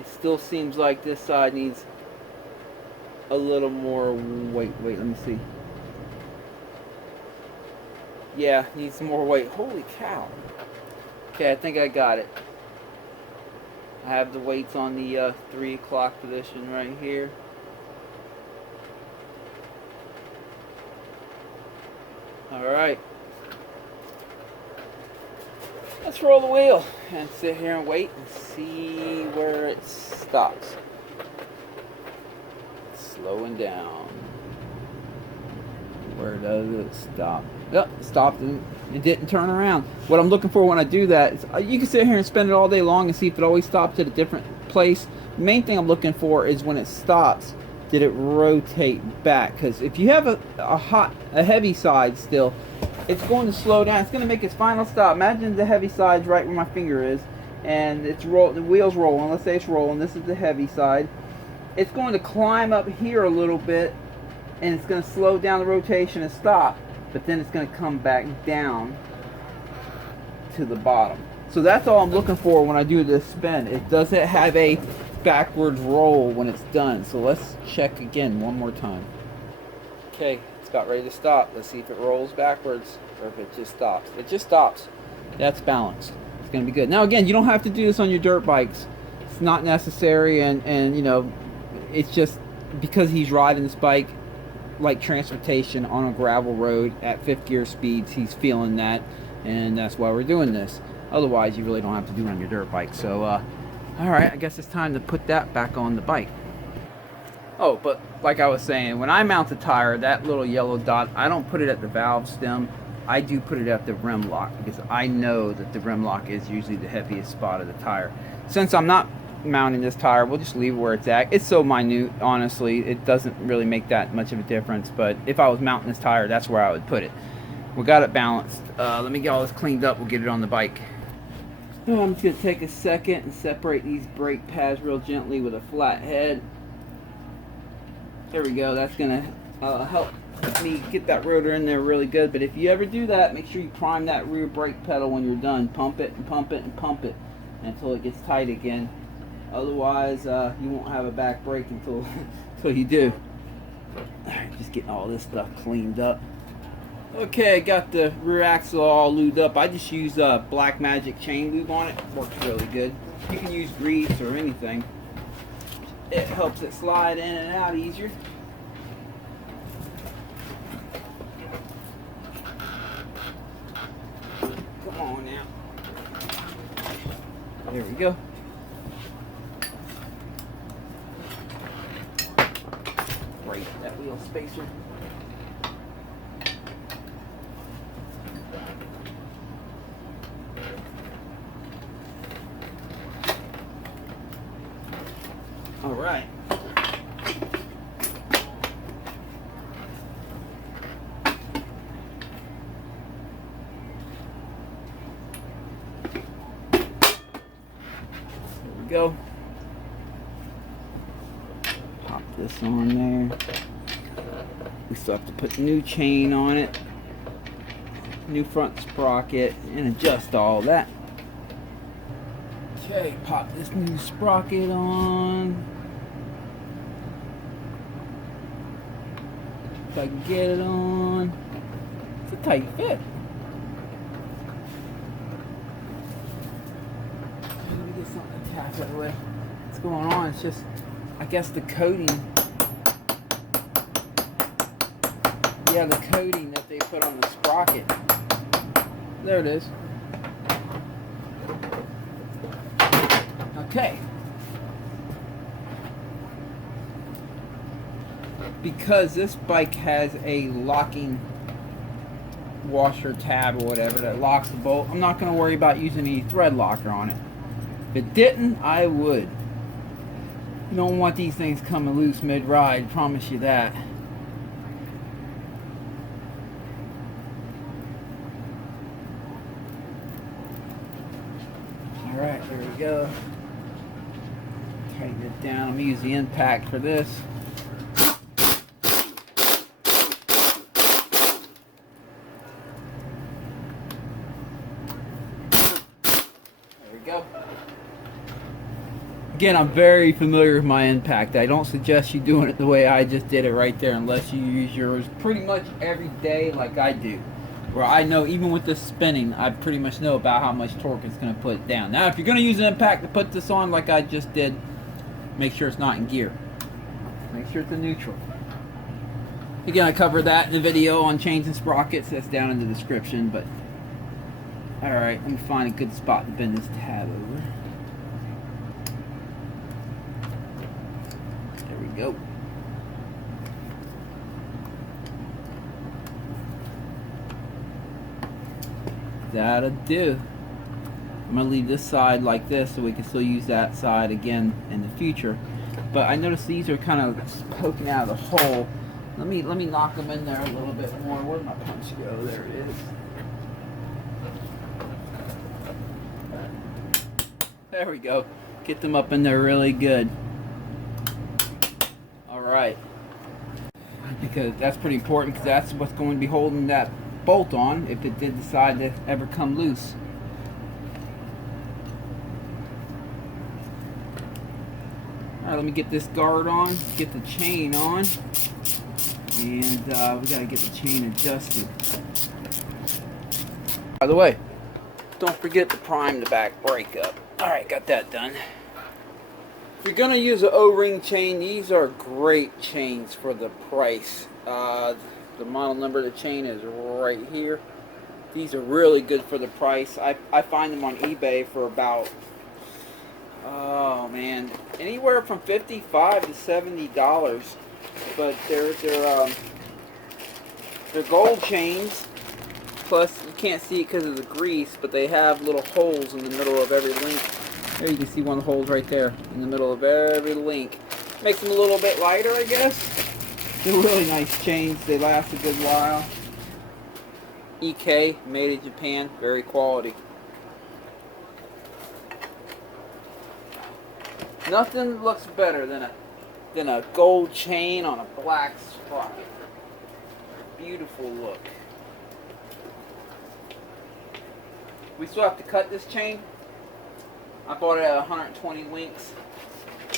It still seems like this side needs a little more weight. Wait, let me see. Yeah, needs some more weight. Holy cow. Okay, I think I got it. I have the weights on the 3 o'clock position right here. Alright. Let's roll the wheel and sit here and wait and see where it stops. It's slowing down. Where does it stop? Yep, it stopped and it didn't turn around. What I'm looking for when I do that is you can sit here and spin it all day long and see if it always stops at a different place. The main thing I'm looking for is when it stops, did it rotate back? Because if you have a heavy side still, it's going to slow down. It's going to make its final stop. Imagine the heavy side's right where my finger is, and the wheel's rolling. Let's say it's rolling. This is the heavy side. It's going to climb up here a little bit, and it's going to slow down the rotation and stop. But then it's going to come back down to the bottom. So that's all I'm looking for when I do this spin. It doesn't have a backwards roll when it's done. So let's check again one more time. Okay, it's got ready to stop. Let's see if it rolls backwards or if it just stops. It just stops. That's balanced. It's going to be good. Now again, you don't have to do this on your dirt bikes. It's not necessary, and you know, it's just because he's riding this bike like transportation on a gravel road at 5th gear speeds. He's feeling that, and that's why we're doing this. Otherwise, you really don't have to do it on your dirt bike. So, all right, I guess it's time to put that back on the bike. Oh, but like I was saying, when I mount the tire, that little yellow dot, I don't put it at the valve stem. I do put it at the rim lock because I know that the rim lock is usually the heaviest spot of the tire. Since I'm not mounting this tire, we'll just leave it where it's at. It's so minute, honestly, it doesn't really make that much of a difference, but if I was mounting this tire, that's where I would put it. We got it balanced. Let me get all this cleaned up, we'll get it on the bike. I'm just going to take a second and separate these brake pads real gently with a flat head. There we go, that's going to help me get that rotor in there really good. But if you ever do that, make sure you prime that rear brake pedal when you're done. Pump it and pump it and pump it until it gets tight again. Otherwise, you won't have a back brake until you do. Alright, just getting all this stuff cleaned up. Okay, got the rear axle all lubed up. I just use Black Magic chain lube on it. Works really good. You can use grease or anything. It helps it slide in and out easier. Come on now. There we go. Break that wheel spacer. All right. There we go. Pop this on there. We still have to put new chain on it, new front sprocket, and adjust all that. Okay, pop this new sprocket on. If I can get it on. It's a tight fit. Let me get something to tap out of the way. What's going on? It's just, I guess the coating. Yeah, the coating that they put on the sprocket. There it is. Okay. Because this bike has a locking washer tab or whatever that locks the bolt, I'm not going to worry about using any thread locker on it. If it didn't, I would. You don't want these things coming loose mid-ride, promise you that. Alright, there we go. Tighten it down. I'm going to use the impact for this. There we go. Again, I'm very familiar with my impact. I don't suggest you doing it the way I just did it right there unless you use yours pretty much every day like I do. Where I know even with this spinning, I pretty much know about how much torque it's going to put it down. Now, if you're going to use an impact to put this on like I just did, make sure it's not in gear. Make sure it's in neutral. You're going to cover that in the video on changing sprockets. That's down in the description. But alright, let me find a good spot to bend this tab over. There we go. That'll do. I'm going to leave this side like this so we can still use that side again in the future. But I noticed these are kind of poking out of the hole. Let me knock them in there a little bit more. Where'd my punch go? There it is. There we go. Get them up in there really good. Alright. Because that's pretty important, because that's what's going to be holding that bolt on if it did decide to ever come loose. Alright, let me get this guard on, get the chain on, and we gotta get the chain adjusted. By the way, don't forget to prime the back brake up. Alright, got that done. If you're gonna use an O-ring chain, these are great chains for the price. The model number of the chain is right here. These are really good for the price. I find them on eBay for about, oh man, anywhere from $55 to $70. But they're gold chains. Plus, you can't see it because of the grease, but they have little holes in the middle of every link. There you can see one of the holes right there in the middle of every link. Makes them a little bit lighter, I guess. They're really nice chains. They last a good while. EK, made in Japan, very quality. Nothing looks better than a gold chain on a black sprocket. Beautiful look. We still have to cut this chain. I bought it at 120 links,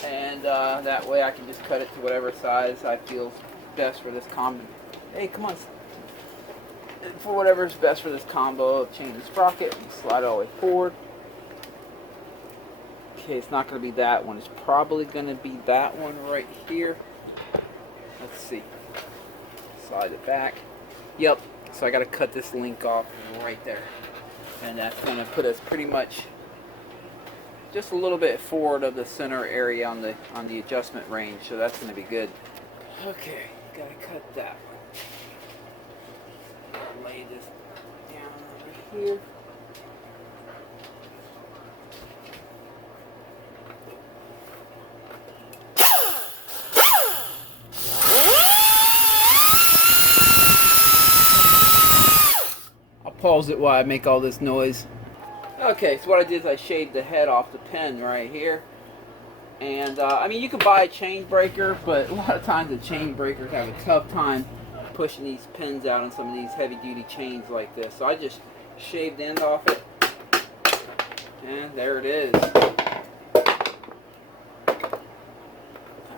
and that way I can just cut it to whatever size I feel best for this combo. Hey, come on. For whatever's best for this combo of chain and sprocket, you slide it all the way forward. Okay, it's not going to be that one. It's probably going to be that one right here. Let's see. Slide it back. Yep. So I got to cut this link off right there, and that's going to put us pretty much just a little bit forward of the center area on the adjustment range. So that's going to be good. Okay, got to cut that one. Lay this down over here. Pause it while I make all this noise. Okay, so what I did is I shaved the head off the pin right here. And I mean, you can buy a chain breaker, but a lot of times the chain breakers have a tough time pushing these pins out on some of these heavy duty chains like this. So I just shaved the end off it, and there it is.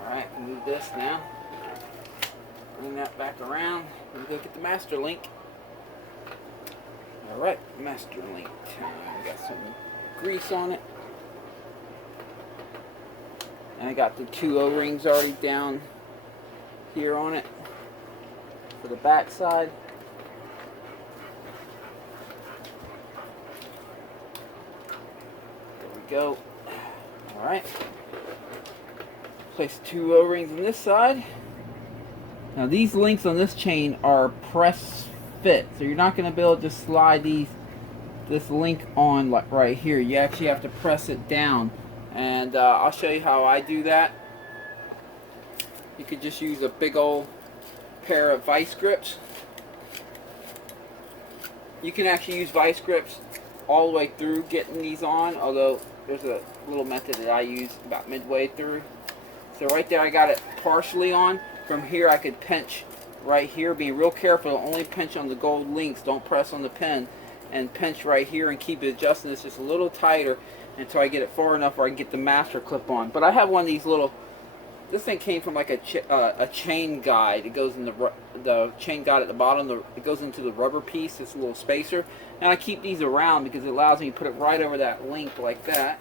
Alright, move this now. Bring that back around and go get the master link. Alright, master link time. Got some grease on it. And I got the 2 O-rings already down here on it for the back side. There we go. Alright. Place 2 O-rings on this side. Now these links on this chain are press fit, so you're not going to be able to just slide this link on like right here. You actually have to press it down, and I'll show you how I do that. You could just use a big old pair of vice grips. You can actually use vice grips all the way through getting these on, although there's a little method that I use about midway through. So right there I got it partially on. From here I could pinch right here, being real careful, only pinch on the gold links, don't press on the pin, and pinch right here and keep it adjusting this just a little tighter until I get it far enough where I can get the master clip on. But I have one of these little, this thing came from like a chain guide. It goes in the chain guide at the bottom, it goes into the rubber piece, this little spacer, and I keep these around because it allows me to put it right over that link like that.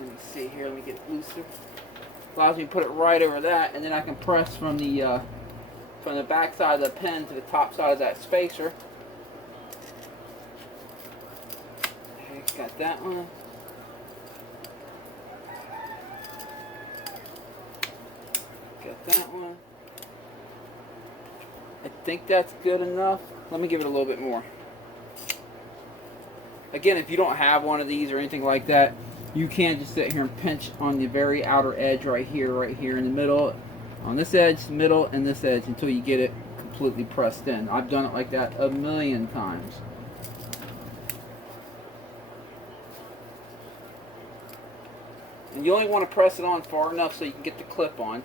Let me see here, let me get it looser. Allows me to put it right over that, and then I can press from the back side of the pin to the top side of that spacer. Okay, got that one. Got that one. I think that's good enough. Let me give it a little bit more. Again, if you don't have one of these or anything like that, you can just sit here and pinch on the very outer edge right here in the middle, on this edge, middle, and this edge until you get it completely pressed in. I've done it like that a million times. And you only want to press it on far enough so you can get the clip on.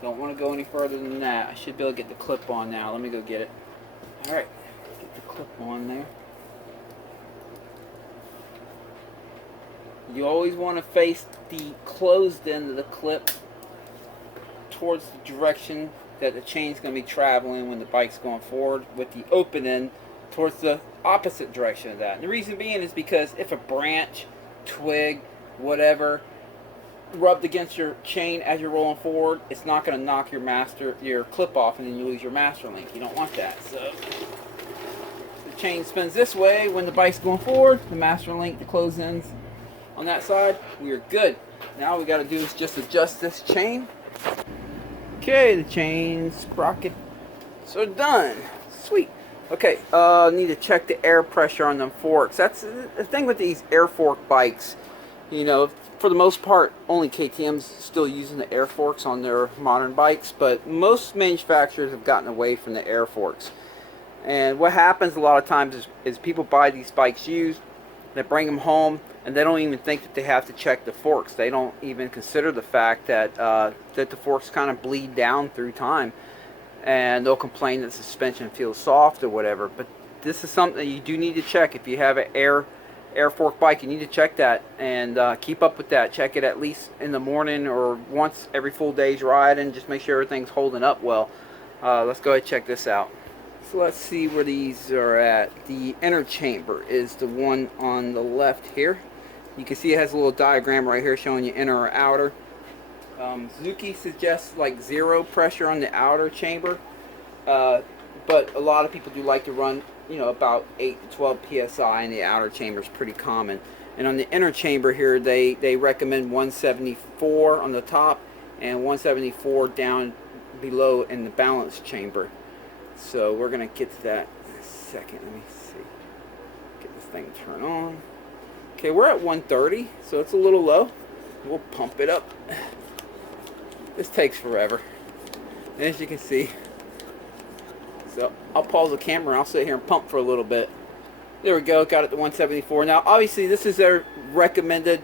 Don't want to go any further than that. I should be able to get the clip on now. Let me go get it. Alright, get the clip on there. You always want to face the closed end of the clip towards the direction that the chain's going to be traveling when the bike's going forward, with the open end towards the opposite direction of that. And the reason being is because if a branch, twig, whatever, rubbed against your chain as you're rolling forward, it's not going to knock your clip off, and then you lose your master link. You don't want that. So the chain spins this way when the bike's going forward, the master link, the closed ends on that side, we are good. Now all we got to do is just adjust this chain. Okay, the chain sprockets are done. Sweet. Okay, need to check the air pressure on them forks. That's the thing with these air fork bikes. You know, for the most part, only KTM's still using the air forks on their modern bikes, but most manufacturers have gotten away from the air forks. And what happens a lot of times is people buy these bikes used, they bring them home, and they don't even think that they have to check the forks. They don't even consider the fact that that the forks kind of bleed down through time, and they'll complain that the suspension feels soft or whatever. But this is something that you do need to check. If you have an air fork bike, you need to check that and keep up with that. Check it at least in the morning or once every full day's ride, and just make sure everything's holding up well. Let's go ahead and check this out. So let's see where these are at. The inner chamber is the one on the left here. You can see it has a little diagram right here showing you inner or outer. Suzuki suggests like 0 pressure on the outer chamber, but a lot of people do like to run, you know, about 8 to 12 psi, and the outer chamber is pretty common. And on the inner chamber here, they recommend 174 on the top and 174 down below in the balance chamber. So we're gonna get to that in a second. Let me see. Get this thing turned on. Okay, we're at 130, so it's a little low. We'll pump it up. This takes forever, as you can see. So I'll pause the camera. I'll sit here and pump for a little bit. There we go. Got it to 174. Now, obviously, this is their recommended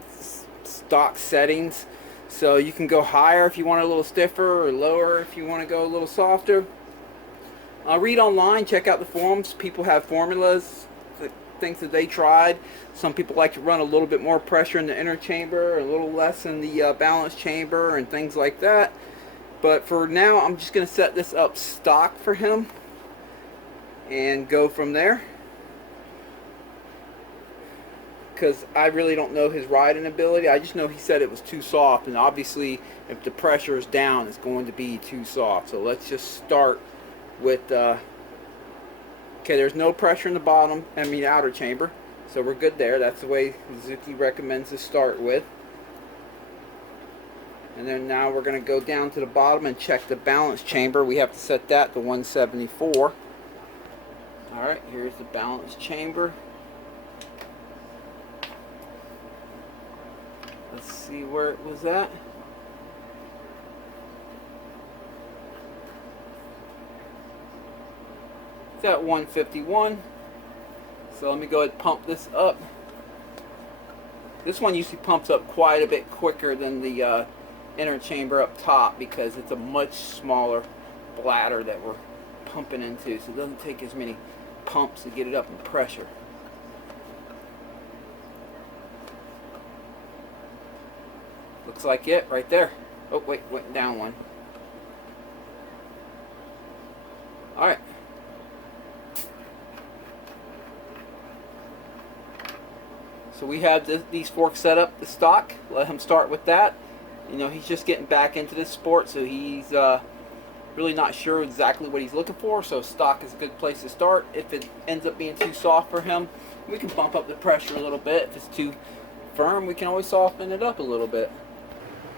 stock settings. So you can go higher if you want it a little stiffer, or lower if you want to go a little softer. Read online, check out the forums. People have formulas, things that they tried. Some people like to run a little bit more pressure in the inner chamber, a little less in the balance chamber, and things like that. But for now, I'm just going to set this up stock for him and go from there, because I really don't know his riding ability. I just know he said it was too soft, and obviously if the pressure is down, it's going to be too soft. So let's just start with okay, there's no pressure in the bottom, I mean outer chamber, so we're good there. That's the way Suzuki recommends to start with. And then now we're going to go down to the bottom and check the balance chamber. We have to set that to 174. Alright, here's the balance chamber. Let's see where it was at. It's at 151. So let me go ahead and pump this up. This one usually pumps up quite a bit quicker than the inner chamber up top, because it's a much smaller bladder that we're pumping into, so it doesn't take as many pumps to get it up in pressure. Looks like it right there. Oh wait, went down one. Alright. So we have these forks set up the stock. Let him start with that. You know, he's just getting back into this sport, so he's really not sure exactly what he's looking for. So stock is a good place to start. If it ends up being too soft for him, we can bump up the pressure a little bit. If it's too firm, we can always soften it up a little bit.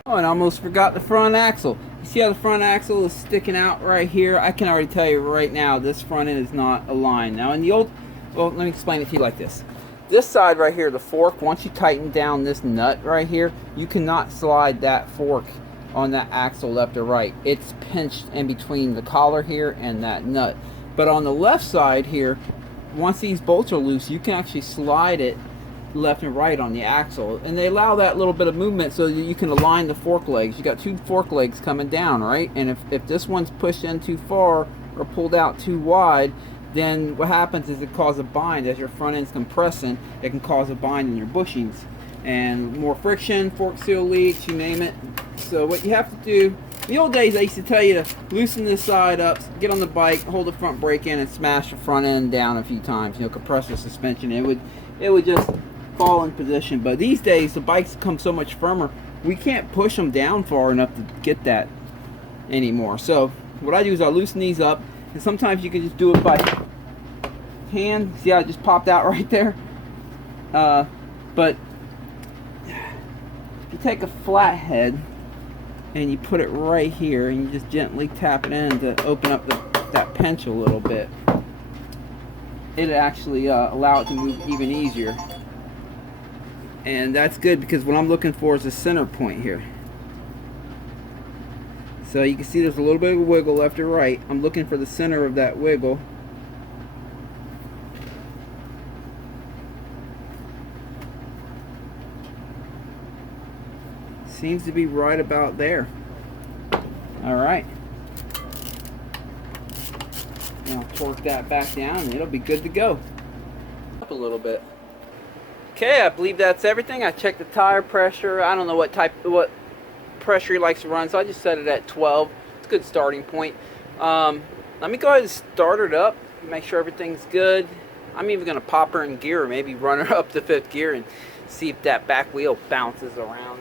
Oh, and I almost forgot the front axle. You see how the front axle is sticking out right here? I can already tell you right now, this front end is not aligned. Now in the old, well, let me explain it to you like this. This side right here, the fork, once you tighten down this nut right here, you cannot slide that fork on that axle left or right. It's pinched in between the collar here and that nut. But on the left side here, once these bolts are loose, you can actually slide it left and right on the axle, and they allow that little bit of movement so that you can align the fork legs. You got two fork legs coming down, right? And if this one's pushed in too far or pulled out too wide, then what happens is it causes a bind. As your front end's compressing, it can cause a bind in your bushings, and more friction, fork seal leaks, you name it. So what you have to do, in the old days I used to tell you to loosen this side up, get on the bike, hold the front brake in, and smash the front end down a few times. You know, compress the suspension. It would just fall in position. But these days the bikes come so much firmer, we can't push them down far enough to get that anymore. So what I do is I loosen these up, and sometimes you can just do it by hand. See how it just popped out right there? But if you take a flathead and you put it right here and you just gently tap it in to open up that pinch a little bit, it'll actually allow it to move even easier. And that's good because what I'm looking for is a center point here. So you can see there's a little bit of a wiggle left or right. I'm looking for the center of that wiggle. Seems to be right about there. All right. Now torque that back down and it'll be good to go. Up a little bit. Okay, I believe that's everything. I checked the tire pressure. I don't know what pressure he likes to run, so I just set it at 12. It's a good starting point. Let me go ahead and start it up, make sure everything's good. I'm even going to pop her in gear, or maybe run her up to 5th gear and see if that back wheel bounces around.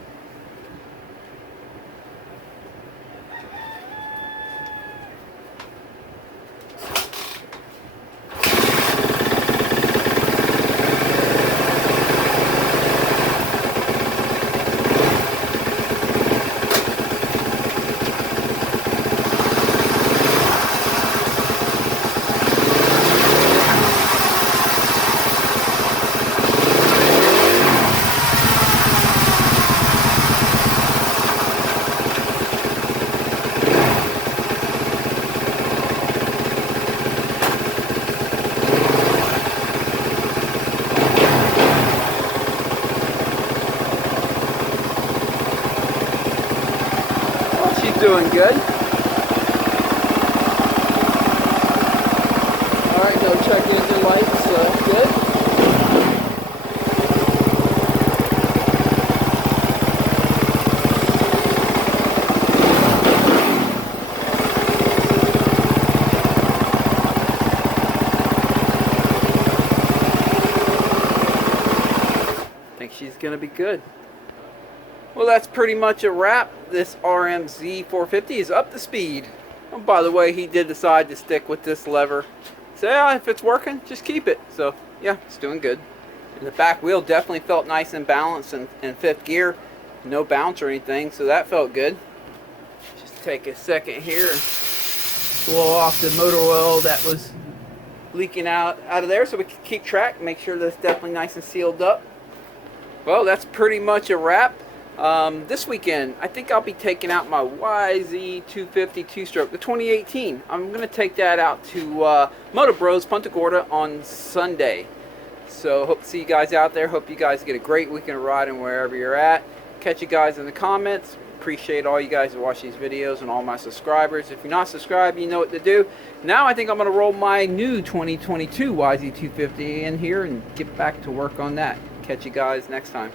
Doing good. Alright, no check engine lights, good. I think she's gonna be good. Well, that's pretty much a wrap. This RMZ450 is up to speed. Oh, by the way, he did decide to stick with this lever. So yeah, if it's working, just keep it. So yeah, it's doing good. And the back wheel definitely felt nice and balanced in 5th gear. No bounce or anything, so that felt good. Just take a second here and blow off the motor oil that was leaking out of there so we can keep track, make sure that it's definitely nice and sealed up. Well, that's pretty much a wrap. This weekend, I think I'll be taking out my YZ250 two-stroke, the 2018. I'm going to take that out to Moto Bros Punta Gorda on Sunday. So hope to see you guys out there. Hope you guys get a great weekend riding wherever you're at. Catch you guys in the comments. Appreciate all you guys who watch these videos and all my subscribers. If you're not subscribed, you know what to do. Now I think I'm going to roll my new 2022 YZ250 in here and get back to work on that. Catch you guys next time.